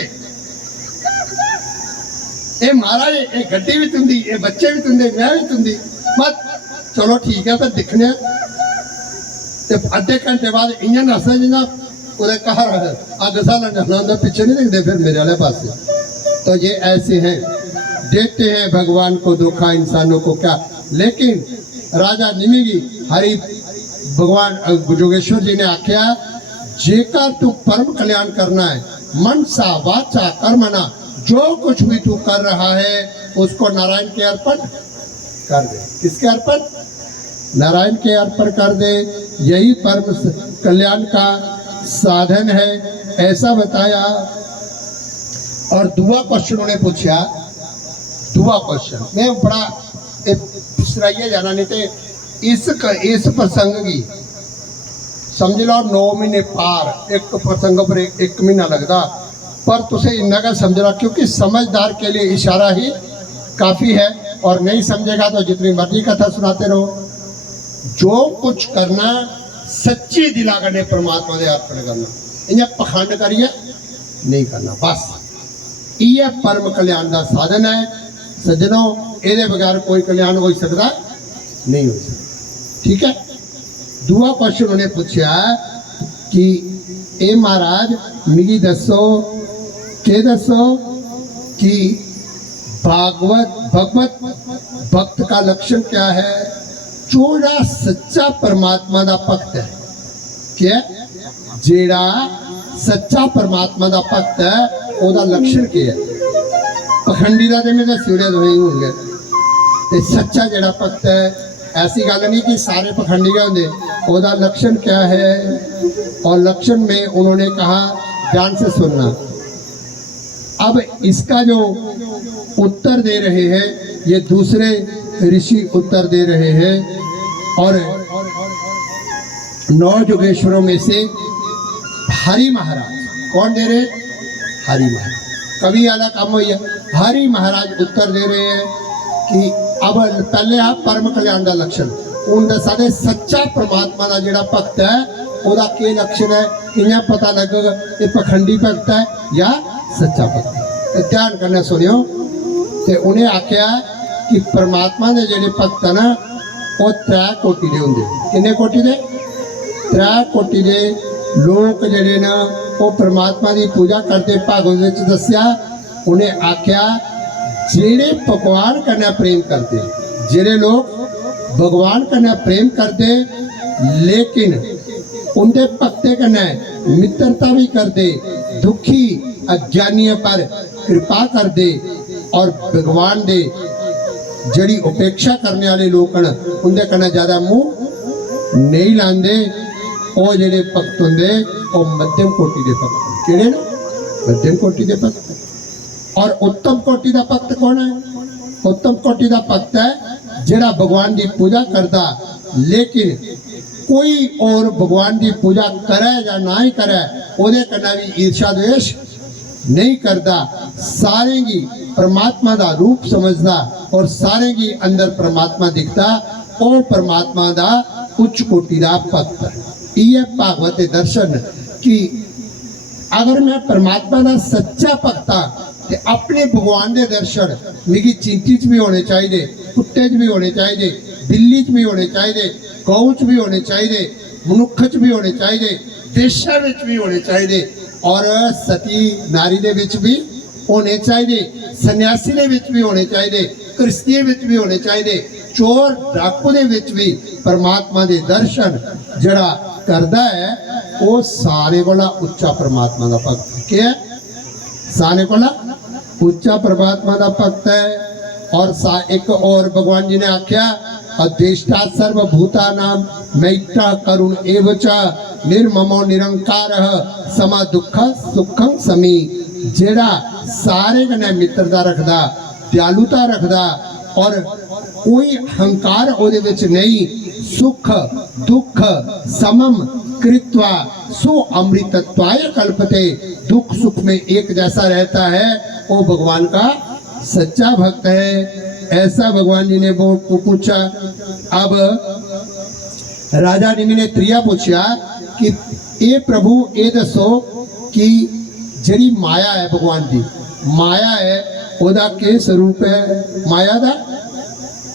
ये महाराज ये गड्डी भी तुंदी, ये बच्चे भी तुंदे, मैं भी तुंदी। मत चलो ठीक है, फिर दिखने आधे घंटे बाद इंजन हंसने जिना पूरे घर अग साल जाना होंगे, पीछे नहीं दिखते फिर मेरे वाले पास। तो ये ऐसे हैं, देते हैं भगवान को धोखा इंसानों को क्या। लेकिन राजा निमिगी हरि भगवान जोगेश्वर जी ने आख्या जेकर तू परम कल्याण करना है मनसा वाचा कर्मना, जो कुछ भी तू कर रहा है उसको नारायण के अर्पण कर दे। किसके अर्पण? नारायण के अर्पण कर दे, यही परम कल्याण का साधन है, ऐसा बताया। और दुआ क्वेश्चन उन्हें पूछा, दुआ क्वेश्चन मैं बड़ा पिछराइए जाना नहीं थे इस प्रसंग की समझ लो 9 महीने पार एक प्रसंग पर एक महीना लगता, पर तुसे इन्ना का समझ रहा, क्योंकि समझदार के लिए इशारा ही काफ़ी है। और नहीं समझेगा तो जितनी मर्जी कथा सुनाते रहो। जो कुछ करना सच्ची दिला करने परमात्मा के अर्पण करना, इन्हें पखंड करिए नहीं करना, बस ये परम कल्याण का साधन है सज्जनों। ये बगैर कोई कल्याण हो सकता नहीं हो सकता, ठीक है। दूआ क्वेश्चन उन्हें पूछा कि ए महाराज मिगी दसो के दसो कि भगवत भक्त का लक्षण क्या है। जोड़ा सच्चा परमात्मा का भक्त है, क्या जेड़ा सच्चा परमात्मा का भक्त है ओदा लक्षण क्या है। पखंडी का तो मैं दस्या तो नहीं होंगे, सच्चा जेड़ा भक्त है, ऐसी गल नहीं कि सारे पखंडी होंगे, ओदा लक्षण क्या है। और लक्षण में उन्होंने कहा ध्यान से सुनना। अब इसका जो उत्तर दे रहे हैं ये दूसरे ऋषि उत्तर दे रहे हैं, और 9 जोगेश्वरों में से हरि महाराज कौन दे रहे? हरि महाराज। कवि वाला काम हुई है, हरि महाराज उत्तर दे रहे हैं कि अब पहले आप परम कल्याण का लक्षण उन दसादे सच्चा परमात्मा का जोड़ा भक्त है ओदा के लक्षण है, इन्हें पता लगेगा ये पखंडी भक्त है या सच्चा भक्त है। तो ध्यान करना सुनियो। तो उन्हें आख्या कि परमात्मा के जोड़े भक्त है ना वो 3 कोटि के होंगे। किन्ने कोटि के? 3 कोटि के लोग जोड़े ना वो परमात्मा की पूजा करते। भागवत दसिया उन्हें आख्या जेड़े भगवान कन्नै प्रेम करते, जेड़े लोग भगवान कन्नै प्रेम करते लेकिन उनके भक्ते कन्नै मित्रता भी करते, दुखी अज्ञानियों पर कृपा करते और भगवान दे जड़ी उपेक्षा करने वाले लोग उनके कन्नै ज़्यादा मुंह नहीं लाते, वो जेड़े भक्त होंगे वो मध्यम कोटि के भक्त। केड़े ना? मध्यम कोटि के भक्त। और उत्तम कोटि का भक्त कौन है? उत्तम कोटि का भक्त है जेड़ा भगवान की पूजा करता लेकिन कोई और भगवान की पूजा करे या ना ही करे ओदे कन्नै भी ईर्षा द्वेष नहीं करता, सारे की परमात्मा का रूप समझदा और सारे की अंदर परमात्मा दिखता, वो परमात्मा का उच्च कोटि का भक्त है। ये भागवत दर्शन कि अगर मैं परमात्मा का सच्चा भक्त हाँ ते अपने भगवान के दर्शन मिगी चींटी च भी होने चाहिए, कुत्ते च भी होने चाहिए, बिल्ली च भी होने चाहिए, गौ च भी होने चाहिए, मनुख च भी होने चाहिए, देशा विच भी होने चाहिए, और सती नारी दे विच भी होने चाहिए, सन्यासी दे विच भी होने चाहिए, कृष्णिये विच भी होने चाहिए, चोर डाकू दे विच भी परमात्मा के दर्शन जड़ा करता है वो सारे कोला उच्चा परमात्मा का भक्त। क्या है? सारे कोला उच्चा परमात्मा का भक्त है। और एक और भगवान जी ने आख्या अध्येष्टा सर्वभूतानां मैत्र करुण एव च निर्ममो निरंकारः समा दुख सुखं समी। जेड़ा सारे कने मित्रता रखदा, दयालुता रखदा और कोई अहंकार ओदे विच नहीं, सुख दुख समम कृत्वा सो अमृतत्वाय कल्पते, दुख सुख में एक जैसा रहता है, वो भगवान का सच्चा भक्त है। ऐसा भगवान जी ने वो पूछा। अब राजा निमि ने त्रिया पूछा कि ए प्रभु ए दसो कि जड़ी माया है भगवान दी, माया है ओदा के स्वरूप है, माया दा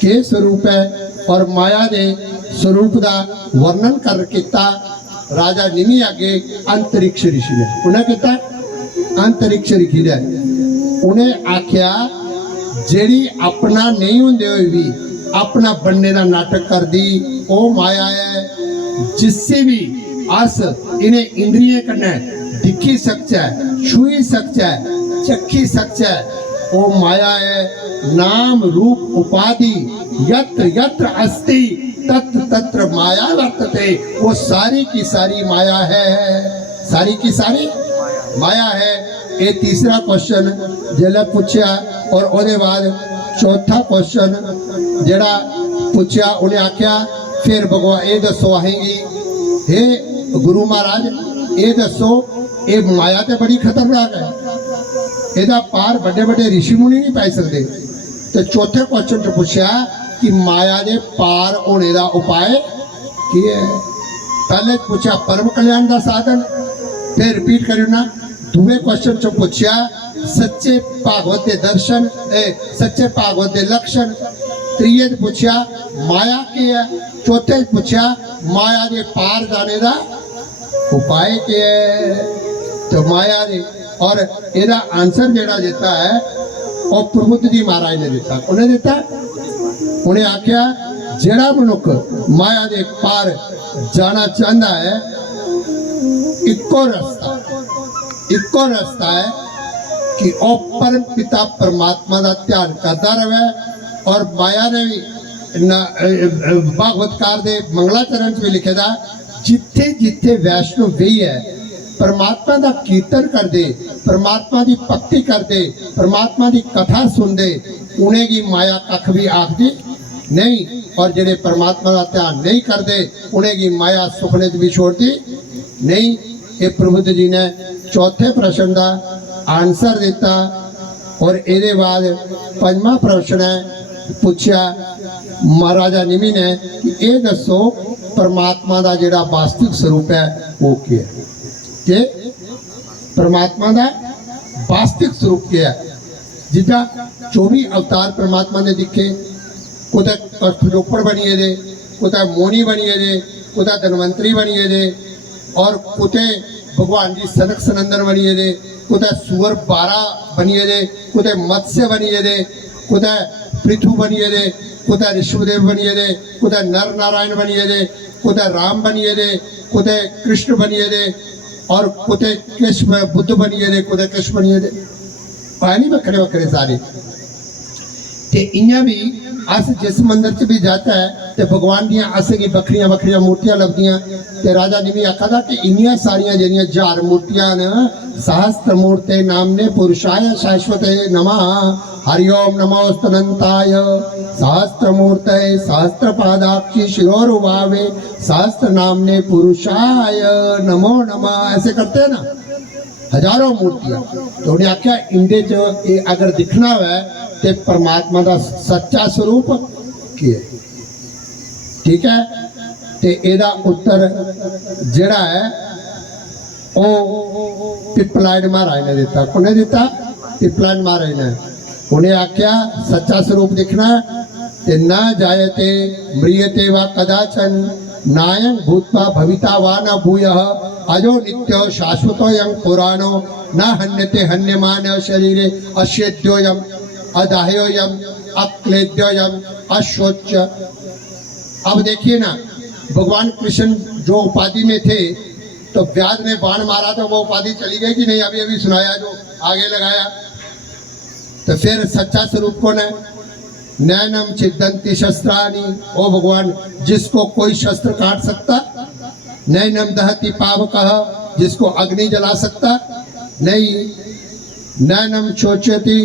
के स्वरूप है, और माया दे स्वरूप दा वर्णन कर किता राजा निमि आगे अंतरिक्ष ऋषि ने। उन्हें किता अंतरिक्ष ऋषि ने उन्हें आख्या जेड़ी अपना नहीं होंदे हुए भी अपना बनने का नाटक कर दी, वो माया है। जिससे भी अस इन्हें इंद्रिय कन्ने दिखी सकता है, छुई सकता है, चखी सकता है, वो माया है। नाम रूप उपाधि यत्र यत्र अस्ति तत्र तत्र माया वर्तते, वो सारी की सारी माया है, सारी की सारी माया है। ये तीसरा क्वेश्चन जेला पूछा, और ओदे बाद चौथा क्वेश्चन जेड़ा पूछा उन्हें आख्या फिर भगवान ये दसो आएगी, हे गुरु महाराज ये दसो ये माया तो बड़ी खतरनाक है, एदा पार बड़े बड़े ऋषि मुनि नहीं पाई सकते। तो चौथे क्वेश्चन च पूछा कि माया के पार होने का उपाय की है। पहले पूछा परम कल्याण का साधन, फिर रिपीट करियो ना। दूसरे क्वेश्चन च पूछा सच्चे भागवत के दर्शन, सच्चे भागवत के लक्षण। त्रिये पूछा माया की है। चौथे पूछा माया के पार जाने का उपाय क्या है। तो माया ने और एदा आंसर जेड़ा देता है और प्रबुद्ध जी महाराज ने दिता। उन्हें दिता, उन्हें आख्या जेड़ा मनुख माया के पार जाना चाहता है, इको रास्ता है कि ओ परम पिता परमात्मा का ध्यान करता रहे। और माया ने भी भागवतकार दे मंगलाचरण भी लिखे था, जिथे जिथे वैष्णव भी है परमात्मा का कीर्तन कर दे, परमात्मा की भक्ति कर दे, परमात्मा की कथा सुन दे, उन्हें की माया कख भी आखदी नहीं। और जेडे परमात्मा का ध्यान नहीं करते उन्हें की माया सुखने भी छोड़ती नहीं। ये प्रबुद्ध जी ने चौथे प्रश्न का आंसर दिता। और ये बाद पंजवा प्रश्न पूछा महाराजा निमि ने कि ये दसो परमात्मा का जेड़ा वास्तविक स्वरूप है वो क्या है, कि परमात्मा का वास्तविक स्वरूप क्या है। जिदा 24 अवतार परमात्मा ने दिखे, कुछ खजोपड़ बनिए दे, कुछ मोनी बनिए दे, कुछ धनवंतरी बनिए दे, और कुछ भगवान जी सनक सनंदन बनिए दे, कुछ सुअर 12 बनिए दे, कुछ मत्स्य बनिए दे, कुछ पृथु बनिए दे, कुछ ऋषभदेव बनिए दे, कुछ नर नारायण बनिए दे, कुछ राम बनिए दे, कुछ कृष्ण बनिए दे, और कुछ कृष्ण बुद्ध बनिए दे, कुछ कृष्ण बनिए दे। पानी बखरे बखरे सारे। ते इयां भी अस जिस मंदिर च भी जाता है तो भगवान दियां अस की बखरियां बखरियां मूर्तियां लभदियां। ते राजा निमि आखा था कि इन्नियां सारियां जेड़ियां 1000 मूर्तियां न, सहस्त्र मूर्ते नामने पुरुषाय शाश्वते नमः, हरिओम नमोस्तनंताय, सहस्त्र मूर्ते सहस्त्र पादाक्षी शिरोरुभावे, सहस्त्र नामने पुरुषाय नमो नमः, ऐसे करते हैं ना हजारों मूर्तियां। तो उन्हें आख्या इंदे च अगर दिखना है तो परमात्मा का सच्चा स्वरूप क्या है, ठीक है। तो एदा उत्तर जेड़ा है वो पिपलाइन महाराज ने दिता। उन्हें दिता पिपलाइन महाराज ने। उन्हें आख्या सच्चा स्वरूप दिखना ते न जायते म्रियते व कदाचन नायं भूत्वा भविता वा न भूयः अजो नित्यो शाश्वतोऽयं पुराणो न हन्यते हन्यमान शरीरे अश्वेद्योऽयं अदाह्योऽयं अक्लेद्योऽयं अशोच्य। अब देखिए ना, भगवान कृष्ण जो उपाधि में थे तो व्यास ने बाण मारा तो वो उपाधि चली गई कि नहीं, अभी अभी सुनाया जो आगे लगाया। तो फिर सच्चा स्वरूप कौन है? नैनम छिदंती शस्त्राणी, ओ भगवान जिसको कोई शस्त्र काट सकता, नैनम दहती पावकः, जिसको अग्नि जला सकता नहीं, नैनम शोचयति,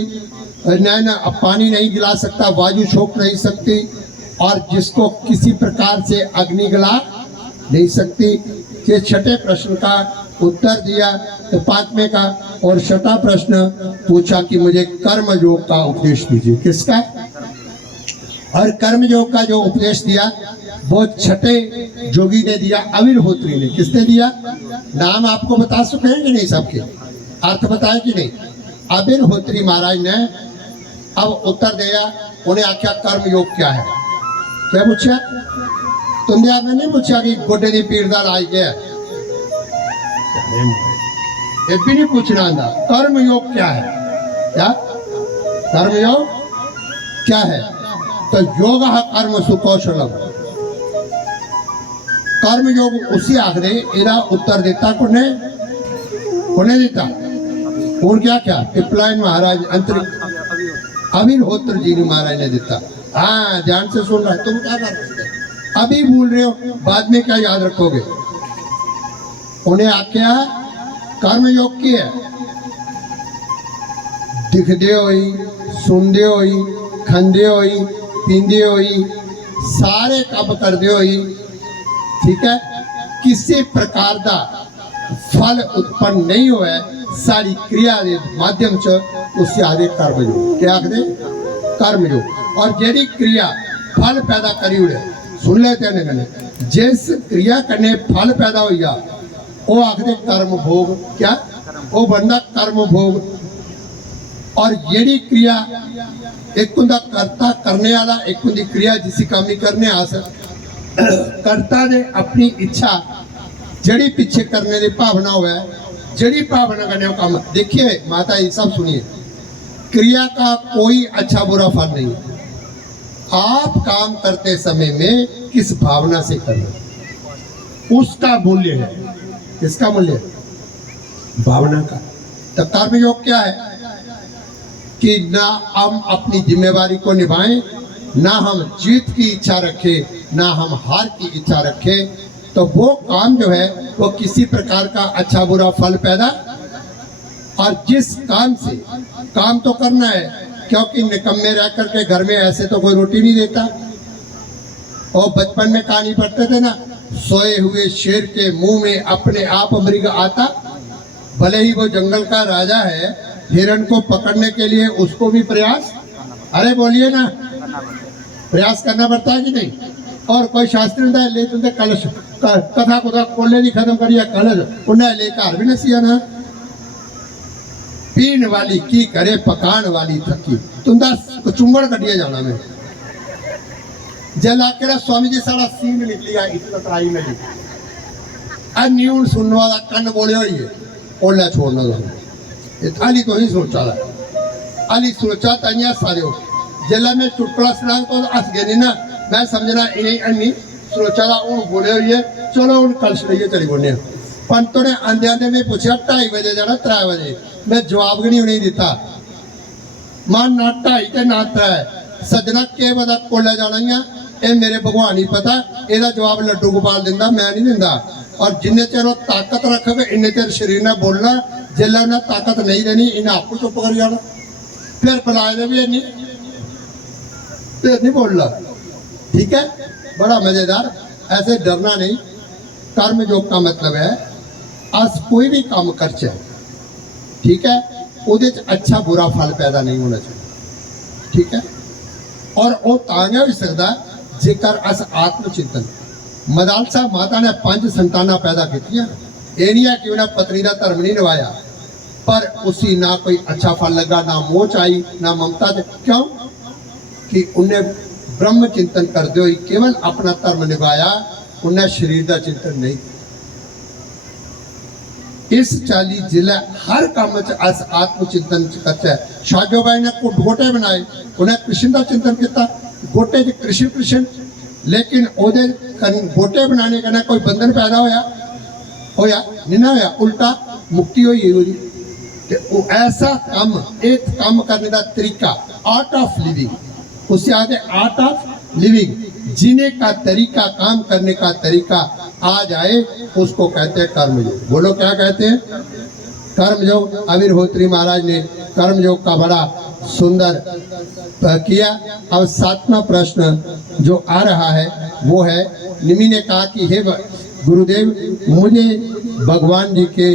नैन पानी नहीं गिला सकता, वायु छोक नहीं सकती, और जिसको किसी प्रकार से अग्नि गला नहीं सकती। ये छठे प्रश्न का उत्तर दिया। तो पांचवें का और छठा प्रश्न पूछा कि मुझे कर्म योग का उपदेश दीजिए। किसका? और कर्म योग का जो उपदेश दिया वो छठे जोगी ने दिया, अविर्होत्री ने। किसने दिया? नाम आपको बता सके हैं कि नहीं? सबके अर्थ बताए कि नहीं? अविर्होत्री महाराज ने अब उत्तर दिया। उन्हें आख्या कर्म योग क्या है? क्या पूछा तुमने? आपने नहीं पूछा कि गोडे की पीड़ का इलाज क्या है? ये भी नहीं पूछना था। कर्म योग क्या है? क्या कर्म योग क्या है? तो योग कर्म सुकौशलम, कर्म योग उसी आखिर एरा उत्तर देता कोने देता और क्या क्या पिपलाइन महाराज अंतरिक्ष अविर्होत्र जी ने महाराज ने देता। हाँ ध्यान से सुन रहा। तुम क्या कर रहे हो? अभी भूल रहे हो, बाद में क्या याद रखोगे? उन्हें आख्या कर्म योग की है। दिखदे होई, सुनदे होई, खंदे होई, पींदे होई, सारे काम करदे होई, ठीक है, किसी प्रकार का फल उत्पन्न नहीं हुआ, सारी क्रिया के माध्यम से उससे आदे कर्म योग। क्या आखदे? कर्म योग। और जेडी क्रिया फल पैदा करी उड़े, सुन लेते हैं, जिस क्रिया करने फल पैदा हो गया वो आखदे कर्म भोग। क्या? वो बनना कर्म भोग। और जेडी क्रिया एक हुंदा करता करने वाला, एक हुंदी क्रिया जिसी काम नहीं करने आ करता ने अपनी इच्छा जड़ी पीछे करने की भावना हुआ, जड़ी भावना करने का काम। देखिए माता ये सब सुनिए, क्रिया का कोई अच्छा बुरा फल नहीं। आप काम करते समय में किस भावना से कर रहे उसका मूल्य है। किसका मूल्य? भावना का। तो कर्म योग क्या है कि ना हम अपनी जिम्मेवारी को निभाएं, ना हम जीत की इच्छा रखें, ना हम हार की इच्छा रखें, तो वो काम जो है वो किसी प्रकार का अच्छा बुरा फल पैदा। और जिस काम से काम तो करना है, क्योंकि निकम्मे रह करके घर में ऐसे तो कोई रोटी नहीं देता। और बचपन में कहानी पढ़ते थे ना, सोए हुए शेर के मुंह में अपने आप मृग आता। भले ही वो जंगल का राजा है, हिरण को पकड़ने के लिए उसको भी प्रयास, अरे बोलिए ना, प्रयास करना पड़ता है कि नहीं? और कोई शास्त्री होता है ले तुमने कलश कथा कुथा कोले नहीं खत्म करिए, कलश उन्हें लेकर भी नहीं ना। पीन वाली की करे पकान वाली थकी, तुम चुंबड़ कटिए जाना में जला के स्वामी जी सारा सीन निकली आई तराई में न्यून सुनने वाला कन्न बोले हुई है ओला छोड़ना जाना। अली तो ही सोचा रहा, अली सोचा तनिया सारे हो जला में चुटकुला सुना तो हंस गए ना। मैं समझना इन्हें अन्नी सोचा रहा उन बोले हुई है, चलो उन कलश लिए चली बोने। पंतों ने आंदे आंदे में पूछा 2:30 बजे जाना 3 बजे, मैं जवाब भी नहीं दिता। मान ना 2:30 ना 3 सजना के बदा कोला जाना ये मेरे भगवान ही पता, एदा जवाब लड्डू गोपाल दिंदा, मैं नहीं दिंदा। और जिन्ने चेर ताकत रखोगे इन्ने चेर शरीर ने बोलना, जिला उन्हें ताकत नहीं देनी इन्हें आपको चुप कर जाना। फिर बुलाए दे भी नहीं बोलना, ठीक है। बड़ा मजेदार, ऐसे डरना नहीं। कर्म योग का मतलब है अस कोई भी काम करचे, ठीक है, उहदे च अच्छा बुरा फल पैदा नहीं होना चाहिए, ठीक है। और वो तांगा भी सकता जेकर अस आत्मचिंतन। मदाल साहब माता ने 5 संताना पैदा की, ये नहीं है कि उन्हें पत्नी का धर्म नहीं निभाया, पर उसी ना कोई अच्छा फल लगा, ना मोच आई, ना ममता। क्यों कि उन्हें ब्रह्म चिंतन करते हुए केवल अपना धर्म निभाया, उन्हें शरीर का चिंतन नहीं। इस चाली जिला हर काम अस आत्मचिंतन करते। शाजो भाई ने गोटे बनाए, उन्हें कृष्ण का चिंतन किया, गोटे च कृष्ण कृष्ण, लेकिन ओदे गोटे बनाने का कोई बंधन पैदा होया नहीं ना होया, उल्टा मुक्ति हुई। ऐसा काम, एक काम करने का तरीका, आर्ट ऑफ लिविंग, उससे आगे आर्ट ऑफ लिविंग, जीने का तरीका, काम करने का तरीका आ जाए, उसको कहते हैं कर्मयोग। बोलो क्या कहते हैं? कर्मयोग। अविर्होत्री महाराज ने कर्मयोग का बड़ा सुंदर किया। अब 7वां प्रश्न जो आ रहा है वो है, निमि ने कहा कि हे गुरुदेव, मुझे भगवान जी के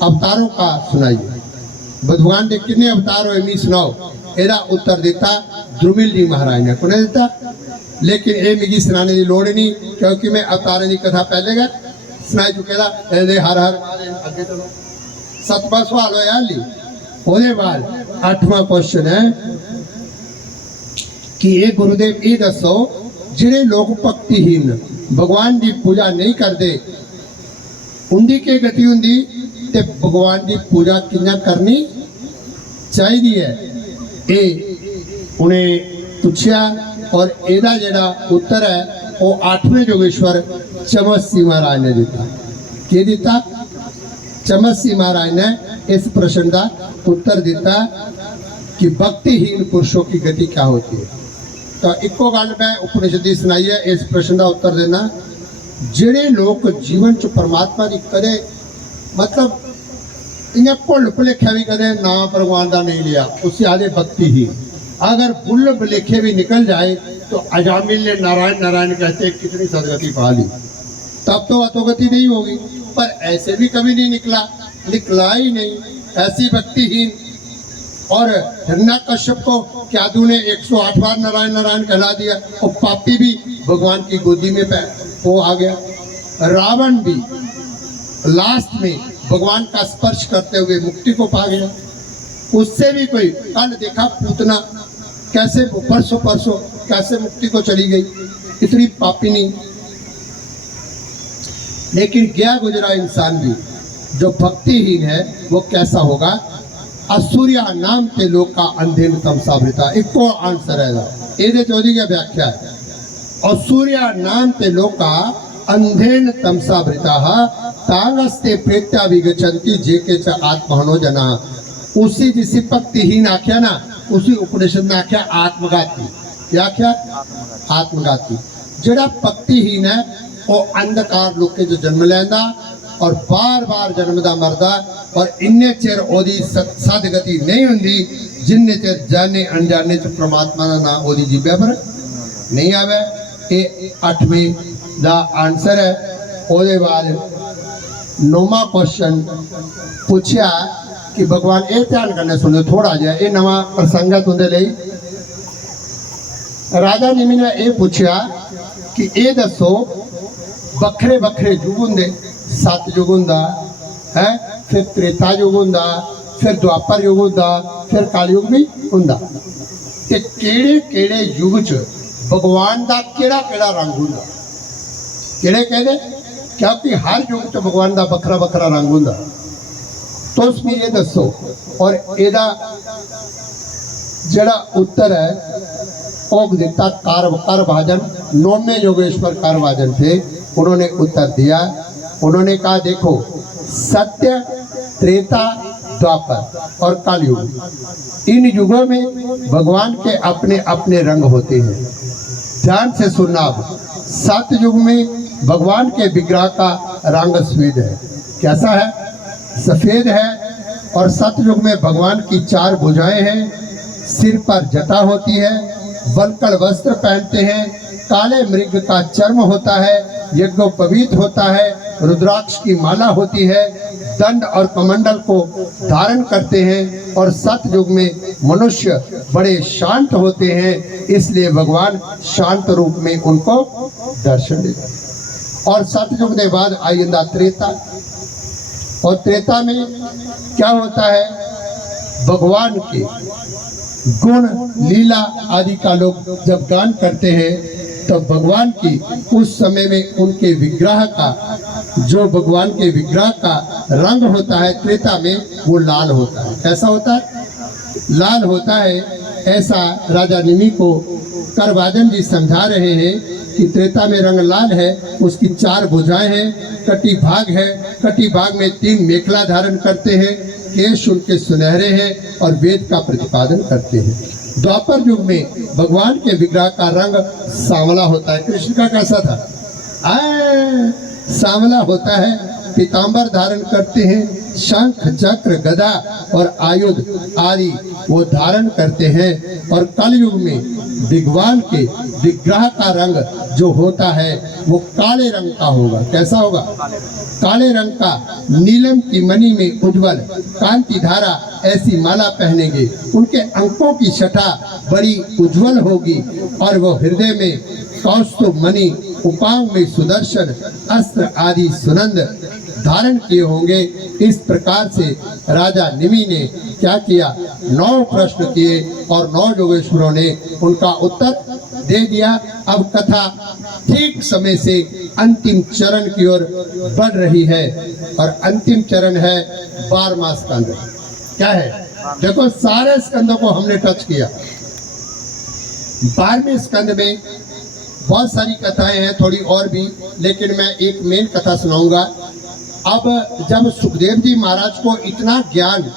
अवतारों का सुनाइए। भगवान के कितने अवतार हुए मी सुनाओ। एदा उत्तर देता द्रुमिल जी महाराज ने को देता, लेकिन ये मिगी सुनाने की लोड़ नहीं, क्योंकि मैं अवतारों की कथा पहले गए सुनाई चुके दा। हर हर अगे चलो। 7वां सवाल होया ली। ਉਹਦੇ बाद 8वां क्वेश्चन है कि ये गुरुदेव ये दसो, जिहड़े लोग भक्तिहीन भगवान की पूजा नहीं करते, उनकी की गति हुंदी ते भगवान की पूजा किंजा करनी चाहिए है। ये उन्हें पूछा और एदा जिहड़ा उत्तर है वो 8वें योगेश्वर चमत्सी महाराज ने दिता। की दिता? चमत्सी महाराज ने इस प्रश्न का उत्तर दिता कि भक्तिहीन पुरुषों की गति क्या होती है। तो इको गल मैं उपनिषद सुनाई है, इस प्रश्न का उत्तर देना। जिहड़े लोग जीवन च परमात्मा की कदे मतलब इन्हें भुल भुलेखा भी कदे नाम भगवान का नहीं लिया, उससे आदे भक्तिहीन। अगर भुल भुलेखे भी निकल जाए तो अजामिल ने नारायण नारायण कहते कितनी सदगति पा ली, तब तो अधोगति नहीं होगी। पर ऐसे भी कभी नहीं निकला ही नहीं, ऐसी भक्तिहीन। और हिरण्यकश्यप को क्यादू ने 108 बार नारायण नारायण कहला दिया, और पापी भी भगवान की गोदी में वो आ गया। रावण भी लास्ट में भगवान का स्पर्श करते हुए मुक्ति को पा गया। उससे भी कोई, कल देखा पूतना कैसे परसों कैसे मुक्ति को चली गई, इतनी पापिनी। लेकिन गया गुजरा इंसान भी जो भक्तिहीन है वो कैसा होगा? असूर्या नाम के लोग का अंधेन तमसावृता। इको आंसर है ये चौधरी की व्याख्या है। असूर्या नाम के लोग का अंधेन तमसावृता तांगस्ते प्रेत्या विगछन्ति जे के च आत्महनो जना। उसी जिसी भक्तिहीन आख्या ना, उसी उपनिषद ने आख्या आत्मघाती। क्या आख्या? आत्मघाती। जेड़ा भक्तिहीन है वो अंधकार लोग के जो जन्म लैंदा और बार बार जन्मदा मरदा, और इन्ने चिर ओदी सदगति नहीं हुंदी जिन्ने चिर जाने अनजाने च परमात्मा का नाम ओदी जीभे पर नहीं आवे। ये 8वें दा आंसर है। ओदे बाद 9वां क्वेश्चन पूछा कि भगवान ये ध्यान करने सुनो थोड़ा जिहा, ये नवा प्रसंग है तुंदे लई। राजा निमि ने यह पूछा कि ये दसो, बखरे बखरे युग होंगे, 7 युग होंदा है, फिर त्रेता युग होंदा, फिर द्वापर युग होंदा, फिर कलयुग भी होंदा। ते केड़े केड़े युग च भगवान का केड़ा केड़ा रंग होंदा? केड़े कहदे? क्योंकि हर युग च भगवान का बखरा बखरा रंग होंदा। तो उसमें ये दसो। और एदा जड़ा उत्तर है ओग दिता कारभाजन, 9वें योगेश्वर कारभाजन थे, उन्होंने उत्तर दिया। उन्होंने कहा देखो, सत्य, त्रेता, द्वापर और कलयुग, इन युगों में भगवान के अपने अपने रंग होते हैं। ध्यान से सुनना। 7 युग में भगवान के विग्रह का रंग सफेद है। कैसा है? सफेद है। और 7 युग में भगवान की 4 भुजाएं हैं, सिर पर जटा होती है, वलकल वस्त्र पहनते हैं, काले मृग का चर्म होता है, यज्ञोपवीत होता है, रुद्राक्ष की माला होती है, दंड और कमंडल को धारण करते हैं। और 7 युग में मनुष्य बड़े शांत होते हैं, इसलिए भगवान शांत रूप में उनको दर्शन देते हैं। और 7 युग के बाद आइंदा त्रेता। और त्रेता में क्या होता है? भगवान के गुण लीला आदि का लोग जब गान करते हैं तो भगवान की उस समय में उनके विग्रह का, जो भगवान के विग्रह का रंग होता है त्रेता में, वो लाल होता है। कैसा होता है? लाल होता है। ऐसा राजा निमि को कारभाजन जी समझा रहे हैं कि त्रेता में रंग लाल है, उसकी 4 भुजाएं हैं, कटी भाग है, कटी भाग में 3 मेखला धारण करते हैं, केश उनके सुनहरे हैं और वेद का प्रतिपादन करते हैं। द्वापर युग में भगवान के विग्रह का रंग सांवला होता है। कृष्ण का कैसा था? सांवला होता है। पीतांबर धारण करते हैं, शंख चक्र गदा और आयुध आदि वो धारण करते हैं। और कलयुग में भगवान के विग्रह का रंग जो होता है वो काले रंग का होगा। कैसा होगा? काले रंग का। नीलम की मणि में उज्जवल कांति धारा ऐसी माला पहनेंगे। उनके अंकों की छटा बड़ी उज्जवल होगी और वो हृदय में कौस्तुभ मणि, उपांग में सुदर्शन अस्त्र आदि सुनंद धारण किए होंगे। इस प्रकार से राजा निमि ने क्या किया? 9 प्रश्न किए और 9 योगेश्वरों ने उनका उत्तर दे दिया। अब कथा ठीक समय से अंतिम चरण की ओर बढ़ रही है और अंतिम चरण है 12वां स्कंद। क्या है? देखो, सारे स्कंदों को हमने टच किया। 12वें स्कंद में बहुत सारी कथाएं हैं, थोड़ी और भी, लेकिन मैं एक मेन कथा सुनाऊंगा। अब जब सुखदेव जी महाराज को इतना ज्ञान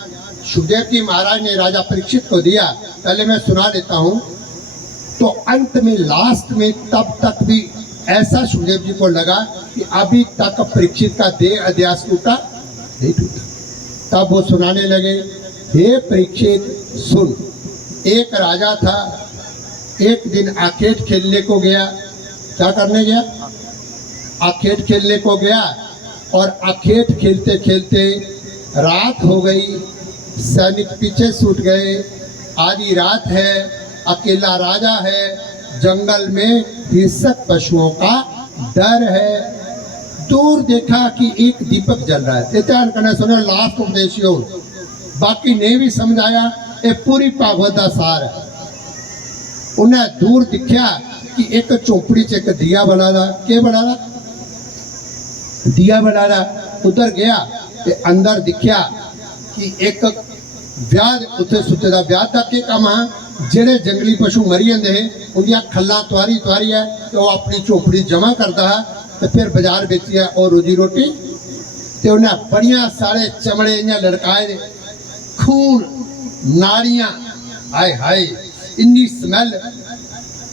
सुखदेव जी महाराज ने राजा परीक्षित को दिया, पहले मैं सुना देता हूँ। तो अंत में लास्ट में तब तक भी ऐसा सुखदेव जी को लगा कि अभी तक परीक्षित का देह अध्यास टूटा नहीं टूटा। तब वो सुनाने लगे, हे परीक्षित सुन, एक राजा था, एक दिन आखेट खेलने को गया। क्या करने गया? आखेट खेलने को गया और आखेट खेलते खेलते रात हो गई। सैनिक पीछे छूट गए। आधी रात है, अकेला राजा है, जंगल में हिंसक पशुओं का डर है। दूर देखा कि एक दीपक जल रहा है। ध्यान करना, सुनो, लास्ट उपदेश हो, बाकी नहीं भी समझाया, ये पूरी भागवत सार है। उन्हें दूर दिखा कि एक झोपड़ी च एक दिया बना रहा। क्या बना रहा? दिया बना रहा। उधर गया ते अंदर दिखा कि एक व्याध उत्थे सुते दा। व्याध का क्या काम है? जेड़े जंगली पशु मरी जाते हैं उनकी खल्ला तुआरी है तो वो अपनी झोपड़ी जमा करता है तो फिर बाजार बेची है और रोजी रोटी। तो उन्हें बढ़िया सारे चमड़े इं लड़काए, खून नाड़ियाँ, हाय हाय इन्नी स्मेल,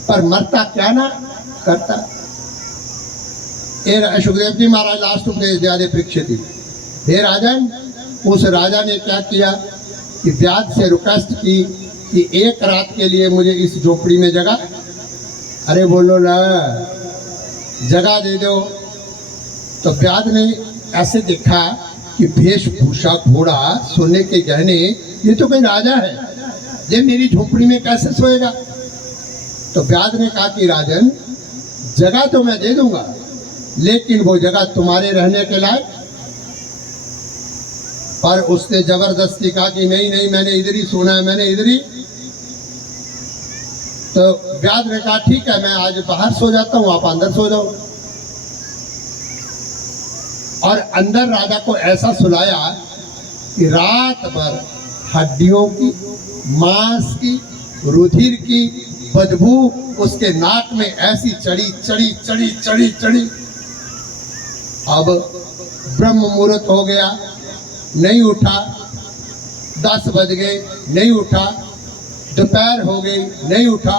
पर मरता क्या ना करता। सुखदेव जी महाराज लास्ट उपदेश दे परीक्षित। हे राजन, उस राजा ने क्या किया कि व्याध से रिक्वेस्ट की कि एक रात के लिए मुझे इस झोपड़ी में जगह, अरे बोलो ना, जगह दे दो। तो व्याध ने ऐसे देखा कि वेशभूषा, घोड़ा, सोने के गहने, ये तो कोई राजा है, ये मेरी झोपड़ी में कैसे सोएगा? तो व्याध ने कहा कि राजन, जगह तो मैं दे दूंगा, लेकिन वो जगह तुम्हारे रहने के लायक। पर उसने जबरदस्ती कहा कि नहीं नहीं, मैंने इधर ही सोना है, मैंने इधर ही। तो व्याध ने कहा ठीक है, मैं आज बाहर सो जाता हूं, आप अंदर सो जाओ। और अंदर राजा को ऐसा सुलाया कि रात भर हड्डियों की, मांस की, रुधिर की बदबू उसके नाक में ऐसी चढ़ी चढ़ी चढ़ी चढ़ी चढ़ी। अब ब्रह्म मुहूर्त हो गया, नहीं उठा। 10 बज गए, नहीं उठा। दोपहर हो गई, नहीं उठा।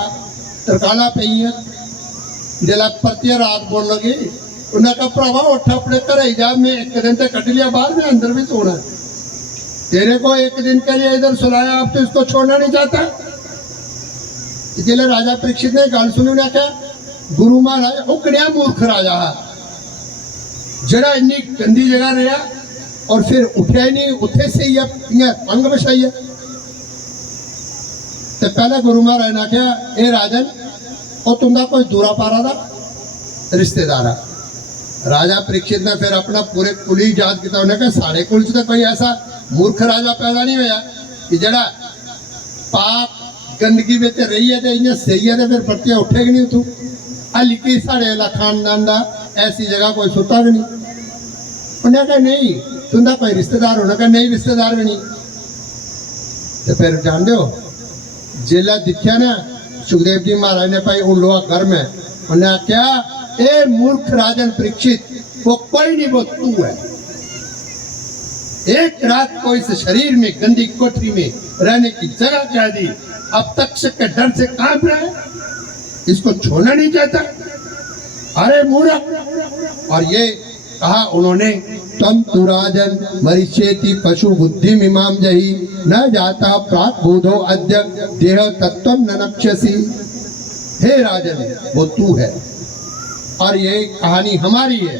तरकाला पई है, जला परतिया रात बोल लगे। उन्हें कहा भरावा उठ, अपने घर ही जा, मैं एक दिन तक कट लिया बाहर, में अंदर भी सोना है। तेरे को एक दिन के लिए इधर सुलाया, आप तो इसको छोड़ना नहीं चाहता। इसलिए राजा परीक्षित ने गल सुनी, उन्हें क्या गुरु महाराज वो कड़िया मूर्ख राजा है, जरा इन्नी गंदी जगह रहा और फिर उठा ही नहीं, उठे से ही अंग बछाई है। तो पहले गुरु महाराज ने आख्या, ए राजन, और तुमदा कोई दूरा पारा था रिश्तेदार है। राजा परीक्षित ने फिर अपना पूरे कुल ही याद किया। उन्हें कहा साढ़े कुल च तो कोई ऐसा मूर्ख राजा पैदा नहीं होया कि जरा पाप गंदगी में रही है तो इन्हें सही है, तो फिर परतिया उठेगी नहीं। तू हल्की साढ़े खानदान का ऐसी जगह कोई सुता भी नहीं। उन्हें कहा नहीं, तुंदा कोई रिश्तेदार? उन्हें कहा नहीं, रिश्तेदार भी नहीं। तो फिर जान दो, जेला दिखा ना सुखदेव जी महाराज ने भाई उन लोग घर में, उन्हें आख्या, ए मूर्ख राजन परीक्षित, वो कोई नहीं, वो तू है। एक रात को इस शरीर में गंदी कोठरी में रहने की जगह क्या दी, अब तक से के डर से कांप रहा है, इसको छोड़ना नहीं चाहता, अरे मूर्ख। और ये कहा उन्होंने, तम तु राजन मरिष्येति पशु बुद्धि मिमाम जही न जाता प्राक बोधो अद्य देह तत्वम न नक्ष्यसि। हे राजन, वो तू है और ये कहानी हमारी है।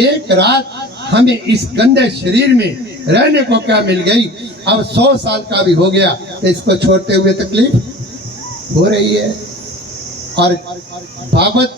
एक रात हमें इस गंदे शरीर में रहने को क्या मिल गई, अब 100 साल का भी हो गया, इसको छोड़ते हुए तकलीफ हो रही है। और भागवत